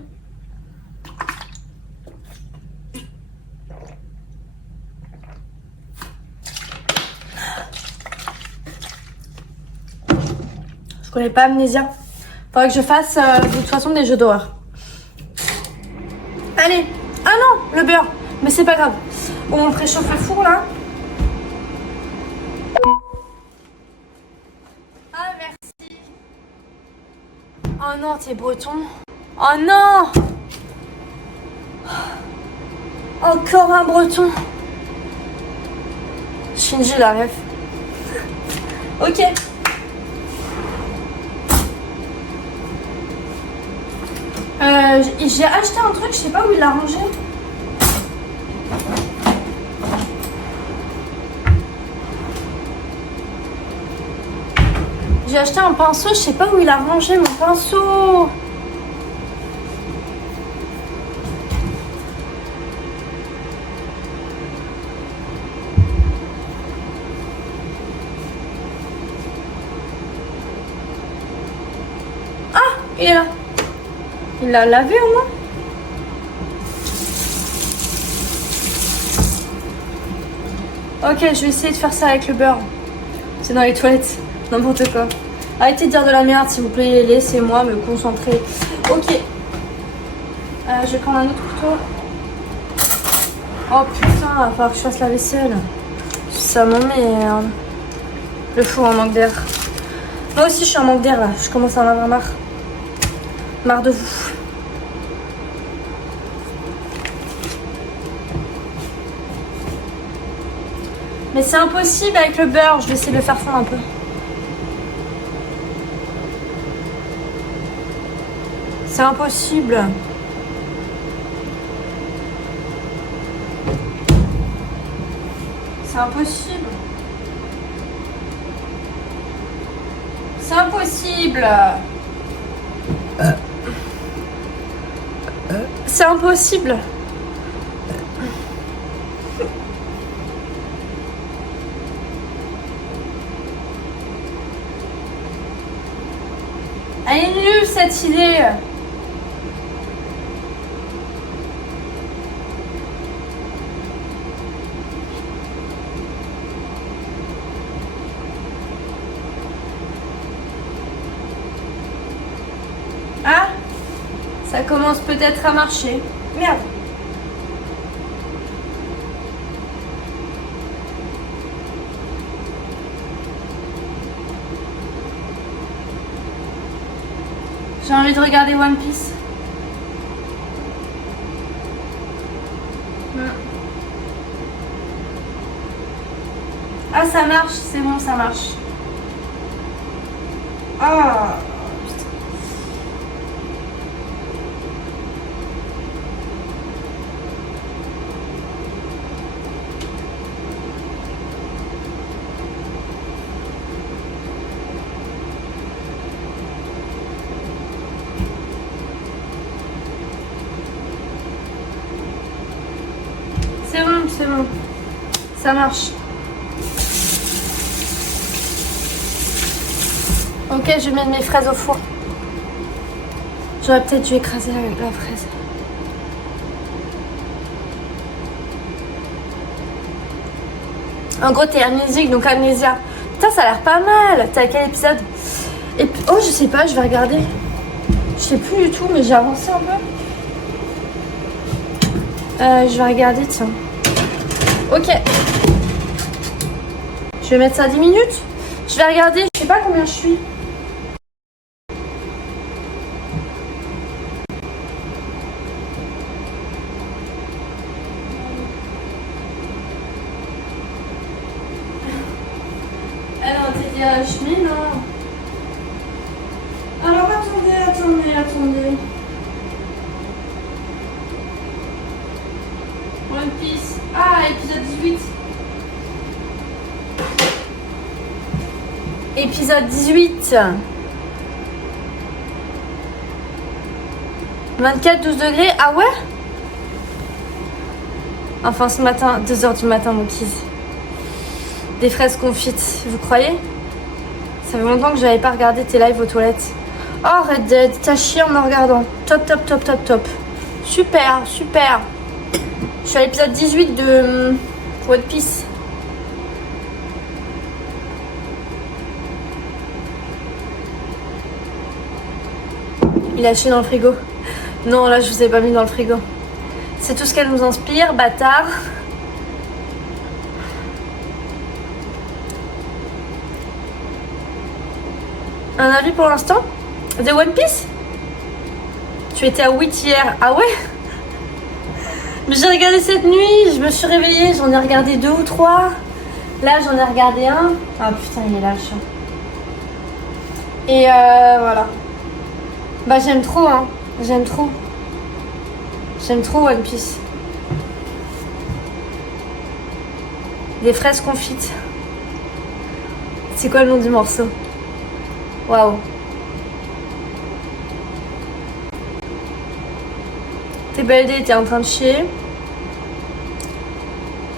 Je connais pas Amnésia. Faudrait que je fasse de toute façon des jeux d'horreur. Allez. Ah non, le beurre. Mais c'est pas grave. On préchauffe le four là. Ah merci. Oh non, t'es breton. Oh non. Encore un breton. Shinji la ref. Ok. J'ai acheté un truc, je sais pas où il l'a rangé. J'ai acheté un pinceau, je sais pas où il a rangé mon pinceau. Ah, il est là. Il l'a lavé au moins? Ok, je vais essayer de faire ça avec le beurre. C'est dans les toilettes. N'importe quoi. Arrêtez de dire de la merde, s'il vous plaît. Laissez-moi me concentrer. Ok. Je vais prendre un autre couteau. Oh putain, il va falloir que je fasse la vaisselle. Ça m'emmerde. Le four en manque d'air. Moi aussi, je suis en manque d'air là. Je commence à en avoir marre. Marre de vous. Mais c'est impossible avec le beurre. Je vais essayer de le faire fondre un peu. C'est impossible. C'est impossible. C'est impossible. C'est impossible. Elle est nulle cette idée. Ah, ça commence peut-être à marcher. Merde. J'ai envie de regarder One Piece. Ah, ça marche, c'est bon, ça marche. Ah. C'est bon. Ça marche. Ok, je vais mettre mes fraises au four. J'aurais peut-être dû écraser la fraise. En gros, t'es amnésique, donc amnésia. Putain, ça a l'air pas mal. T'es à quel épisode? Et puis, oh, je sais pas, je vais regarder. Je sais plus du tout, mais j'ai avancé un peu. Je vais regarder, tiens. Ok. Je vais mettre ça à 10 minutes. Je vais regarder, je sais pas combien je suis. Alors, t'es dit à la chemise, non? Alors, attendez. One Piece. Ah, épisode 18. Épisode 18. 24, 12 degrés. Ah ouais? Enfin ce matin, 2h du matin mon kiss. Des fraises confites, vous croyez? Ça fait longtemps que j'avais pas regardé tes lives aux toilettes. Oh Red Dead, t'as chié en me regardant. Top, top, top, top, top. Super, super. Je suis à l'épisode 18 de One Piece. Il a chié dans le frigo. Non, là, je vous ai pas mis dans le frigo. C'est tout ce qu'elle nous inspire, bâtard. Un avis pour l'instant? The One Piece? Tu étais à 8 hier. Ah ouais? Mais j'ai regardé cette nuit, je me suis réveillée, j'en ai regardé 2 ou 3. Là, j'en ai regardé un. Ah putain, il est là, le chat. Et voilà. Bah, j'aime trop, hein. J'aime trop. J'aime trop One Piece. Des fraises confites. C'est quoi le nom du morceau? Waouh. T'es baladé, t'es en train de chier.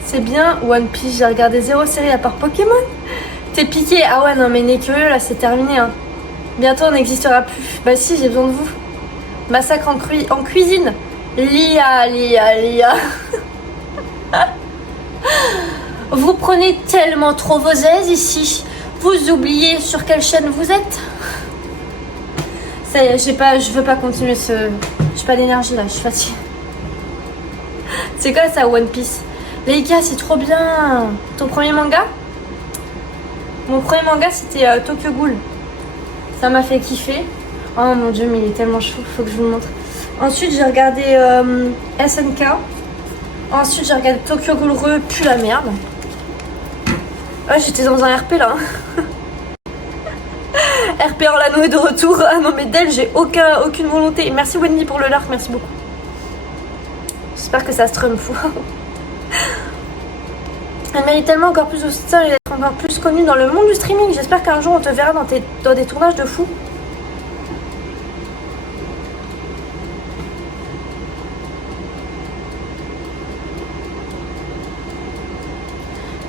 C'est bien One Piece, j'ai regardé 0 série à part Pokémon. T'es piqué. Ah ouais, non mais né curieux, là c'est terminé, hein. Bientôt on n'existera plus. Bah si, j'ai besoin de vous. Massacre en cuisine. Lia. Vous prenez tellement trop vos aises ici. Vous oubliez sur quelle chaîne vous êtes. Ça y est, je veux pas continuer ce... J'ai pas d'énergie là, je suis fatiguée. C'est quoi ça, One Piece? Les gars, c'est trop bien. Ton premier manga? Mon premier manga, c'était Tokyo Ghoul. Ça m'a fait kiffer. Oh mon dieu, mais il est tellement chou, faut que je vous le montre. Ensuite, j'ai regardé SNK. Ensuite, j'ai regardé Tokyo Ghoul pue la merde. Ouais, j'étais dans un RP là. RP Orlano est de retour. Ah non, mais d'elle, j'ai aucune volonté. Merci Wendy pour le lurk, merci beaucoup. J'espère que ça se trompe fou. Elle mérite tellement encore plus de soutien et d'être encore plus connue dans le monde du streaming. J'espère qu'un jour on te verra dans des tournages de fou.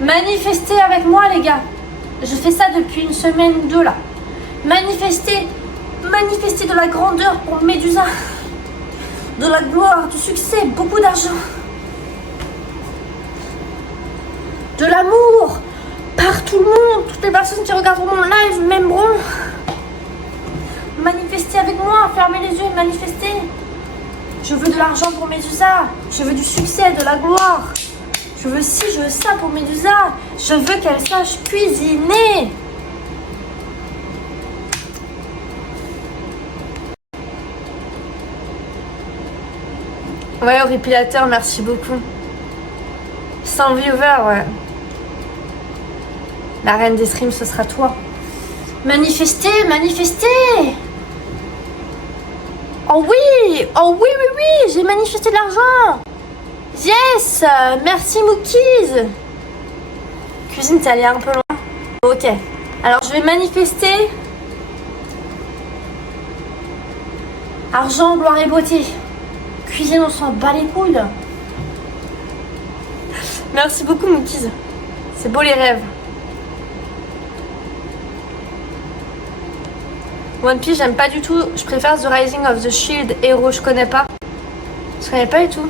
Manifestez avec moi les gars. Je fais ça depuis une semaine ou 2 là. Manifestez de la grandeur pour Médusa. De la gloire, du succès, beaucoup d'argent. De l'amour par tout le monde. Toutes les personnes qui regarderont mon live m'aimeront. Manifestez avec moi, fermez les yeux et manifestez. Je veux de l'argent pour Médusa. Je veux du succès, de la gloire. Je veux ci, je veux ça pour Médusa. Je veux qu'elle sache cuisiner. Ouais, horripilateur, merci beaucoup. 100 viewers, ouais. La reine des streams, ce sera toi. Manifestez. Oh oui, j'ai manifesté de l'argent. Yes, merci Mookies. Cuisine, t'es allé un peu loin. Ok, alors je vais manifester argent, gloire et beauté. Cuisine, on s'en bat les couilles. Merci beaucoup Mookies. C'est beau les rêves. One Piece, j'aime pas du tout. Je préfère The Rising of the Shield Hero, je connais pas. Je connais pas du tout.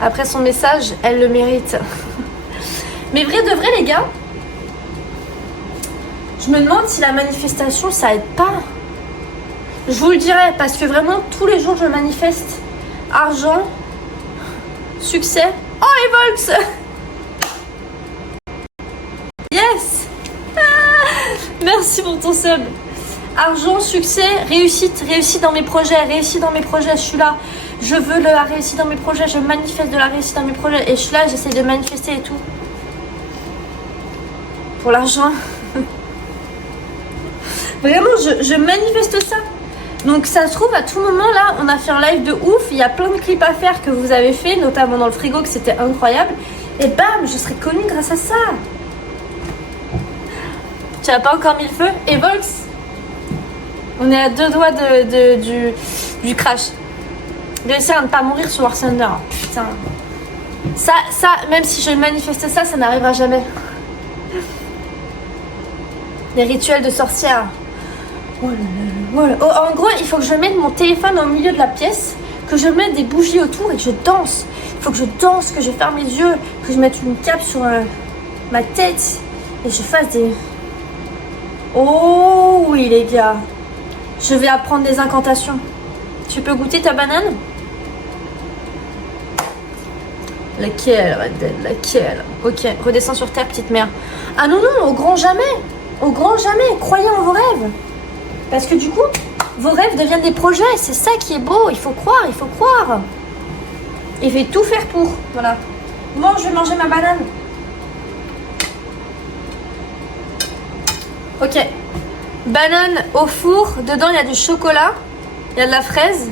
Après son message, elle le mérite. Mais vrai de vrai les gars, je me demande si la manifestation ça aide pas. Je vous le dirai parce que vraiment tous les jours je manifeste argent, succès. Oh les Volks. Yes. Merci pour ton sub. Argent, succès, réussite dans mes projets, je suis là. Je veux de la réussite dans mes projets, je manifeste de la réussite dans mes projets. Et je suis là, j'essaie de manifester et tout. Pour l'argent. Vraiment, je manifeste ça. Donc ça se trouve, à tout moment, là, on a fait un live de ouf. Il y a plein de clips à faire que vous avez fait, notamment dans le frigo, que c'était incroyable. Et bam, je serai connue grâce à ça. Tu as pas encore mis le feu? Et Volks, on est à 2 doigts du crash. Réussir à ne pas mourir sur War Thunder. Putain. Ça, même si je manifeste ça n'arrivera jamais. Les rituels de sorcière. Oh là là, voilà. Oh, en gros, il faut que je mette mon téléphone au milieu de la pièce, que je mette des bougies autour et que je danse. Il faut que je danse, que je ferme les yeux, que je mette une cape sur ma tête et je fasse des... Oh oui les gars, je vais apprendre des incantations. Tu peux goûter ta banane? Laquelle, Red Dead, laquelle? Ok, redescends sur terre, petite mère. Ah non, non, au grand jamais. Au grand jamais, croyez en vos rêves. Parce que du coup, vos rêves deviennent des projets. C'est ça qui est beau, il faut croire, il faut croire. Et je vais tout faire pour, voilà. Bon, je vais manger ma banane. Ok. Banane au four, dedans il y a du chocolat, il y a de la fraise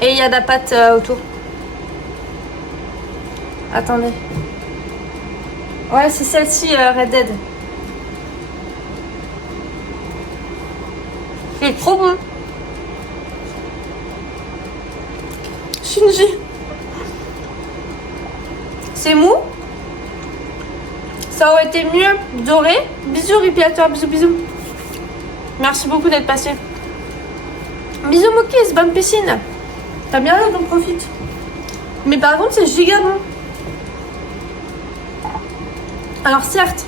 et il y a de la pâte autour. Attendez. Ouais, c'est celle-ci, Red Dead. C'est trop bon. Shinji. C'est mou. Ça aurait été mieux doré. Bisous, Ripiator. Bisous, bisous. Merci beaucoup d'être passé. Bisous, Mokis. Bonne piscine. T'as bien l'air, donc profite. Mais par contre, c'est giga bon. Alors certes,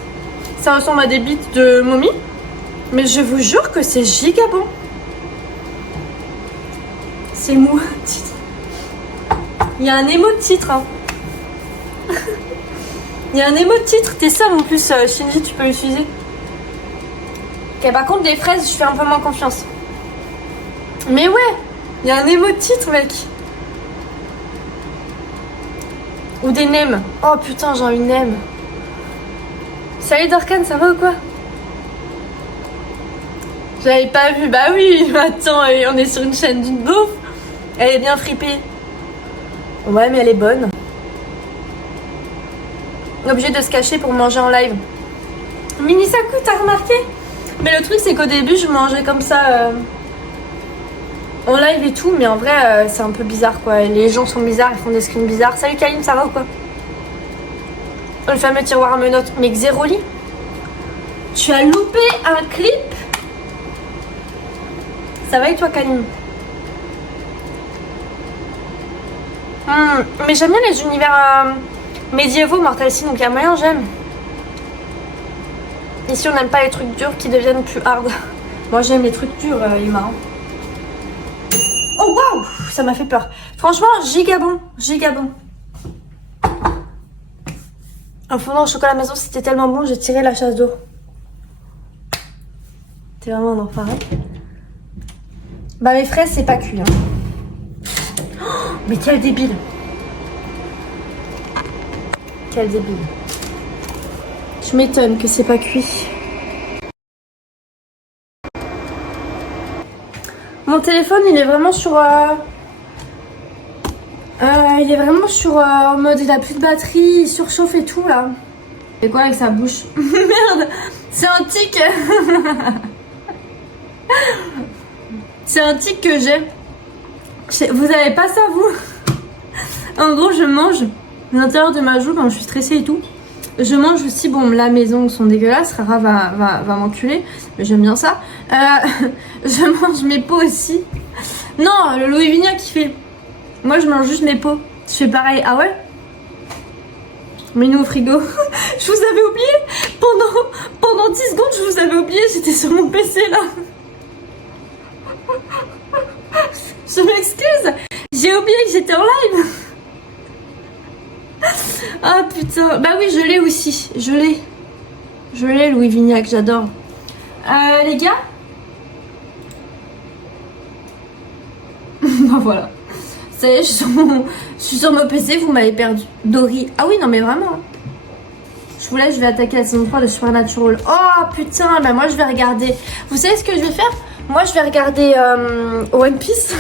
ça ressemble à des bites de momie, mais je vous jure que c'est giga bon. C'est mou. Il y a un émo de titre. Hein. Il y a un émo de titre. T'es seul en plus, Shinji, tu peux l'utiliser. Ok, par contre, les fraises, je fais un peu moins confiance. Mais ouais, il y a un émo de titre, mec. Ou des nems. Oh putain, j'ai envie de nems. Salut Dorkan, ça va ou quoi? Je l'avais pas vu. Bah oui, attends, on est sur une chaîne d'une bouffe. Elle est bien fripée. Ouais, mais elle est bonne. Obligé de se cacher pour manger en live. Minisaku, t'as remarqué? Mais le truc, c'est qu'au début, je mangeais comme ça en live et tout. Mais en vrai, c'est un peu bizarre, quoi. Les gens sont bizarres, ils font des screens bizarres. Salut Kalim, ça va ou quoi? Le fameux tiroir à menottes. Mais Xeroli, tu as loupé un clip? Ça va et toi, Kalim? Mais j'aime bien les univers médiévaux, Mortal Sin, donc il y a moyen, j'aime. Ici, on n'aime pas les trucs durs qui deviennent plus hard. Moi, j'aime les trucs durs, Yuma. Oh, waouh! Ça m'a fait peur. Franchement, giga bon. Giga bon. Un fondant au chocolat maison, c'était tellement bon, j'ai tiré la chasse d'eau. T'es vraiment un enfoiré. Bah, mes fraises, c'est pas cuit. Hein. Oh, mais quel débile! Quel débile. Je m'étonne que c'est pas cuit. Mon téléphone, il est vraiment sur... il est vraiment sur... en mode, il a plus de batterie, il surchauffe et tout, là. C'est quoi avec sa bouche? Merde! C'est un tic. C'est un tic que j'ai. Vous avez pas ça, vous? En gros, je mange l'intérieur de ma joue quand je suis stressée et tout. Je mange aussi, bon, là mes ongles sont dégueulasses, Rara va m'enculer, mais j'aime bien ça. Je mange mes peaux aussi. Non, le Louis Vignac qui fait. Moi je mange juste mes peaux. Je fais pareil. Ah ouais? Mets-nous au frigo. Je vous avais oublié. Pendant 10 secondes, je vous avais oublié, j'étais sur mon PC là. Je m'excuse. J'ai oublié que j'étais en live. Ah putain, bah oui, je l'ai aussi, je l'ai Louis Vignac, j'adore. Les gars. Bah voilà. Ça y est, je suis sur mon PC, vous m'avez perdu. Dory. Ah oui, non mais vraiment. Je vous laisse, je vais attaquer la saison 3 de Supernatural. Oh putain, bah moi je vais regarder. Vous savez ce que je vais faire? Moi je vais regarder One Piece.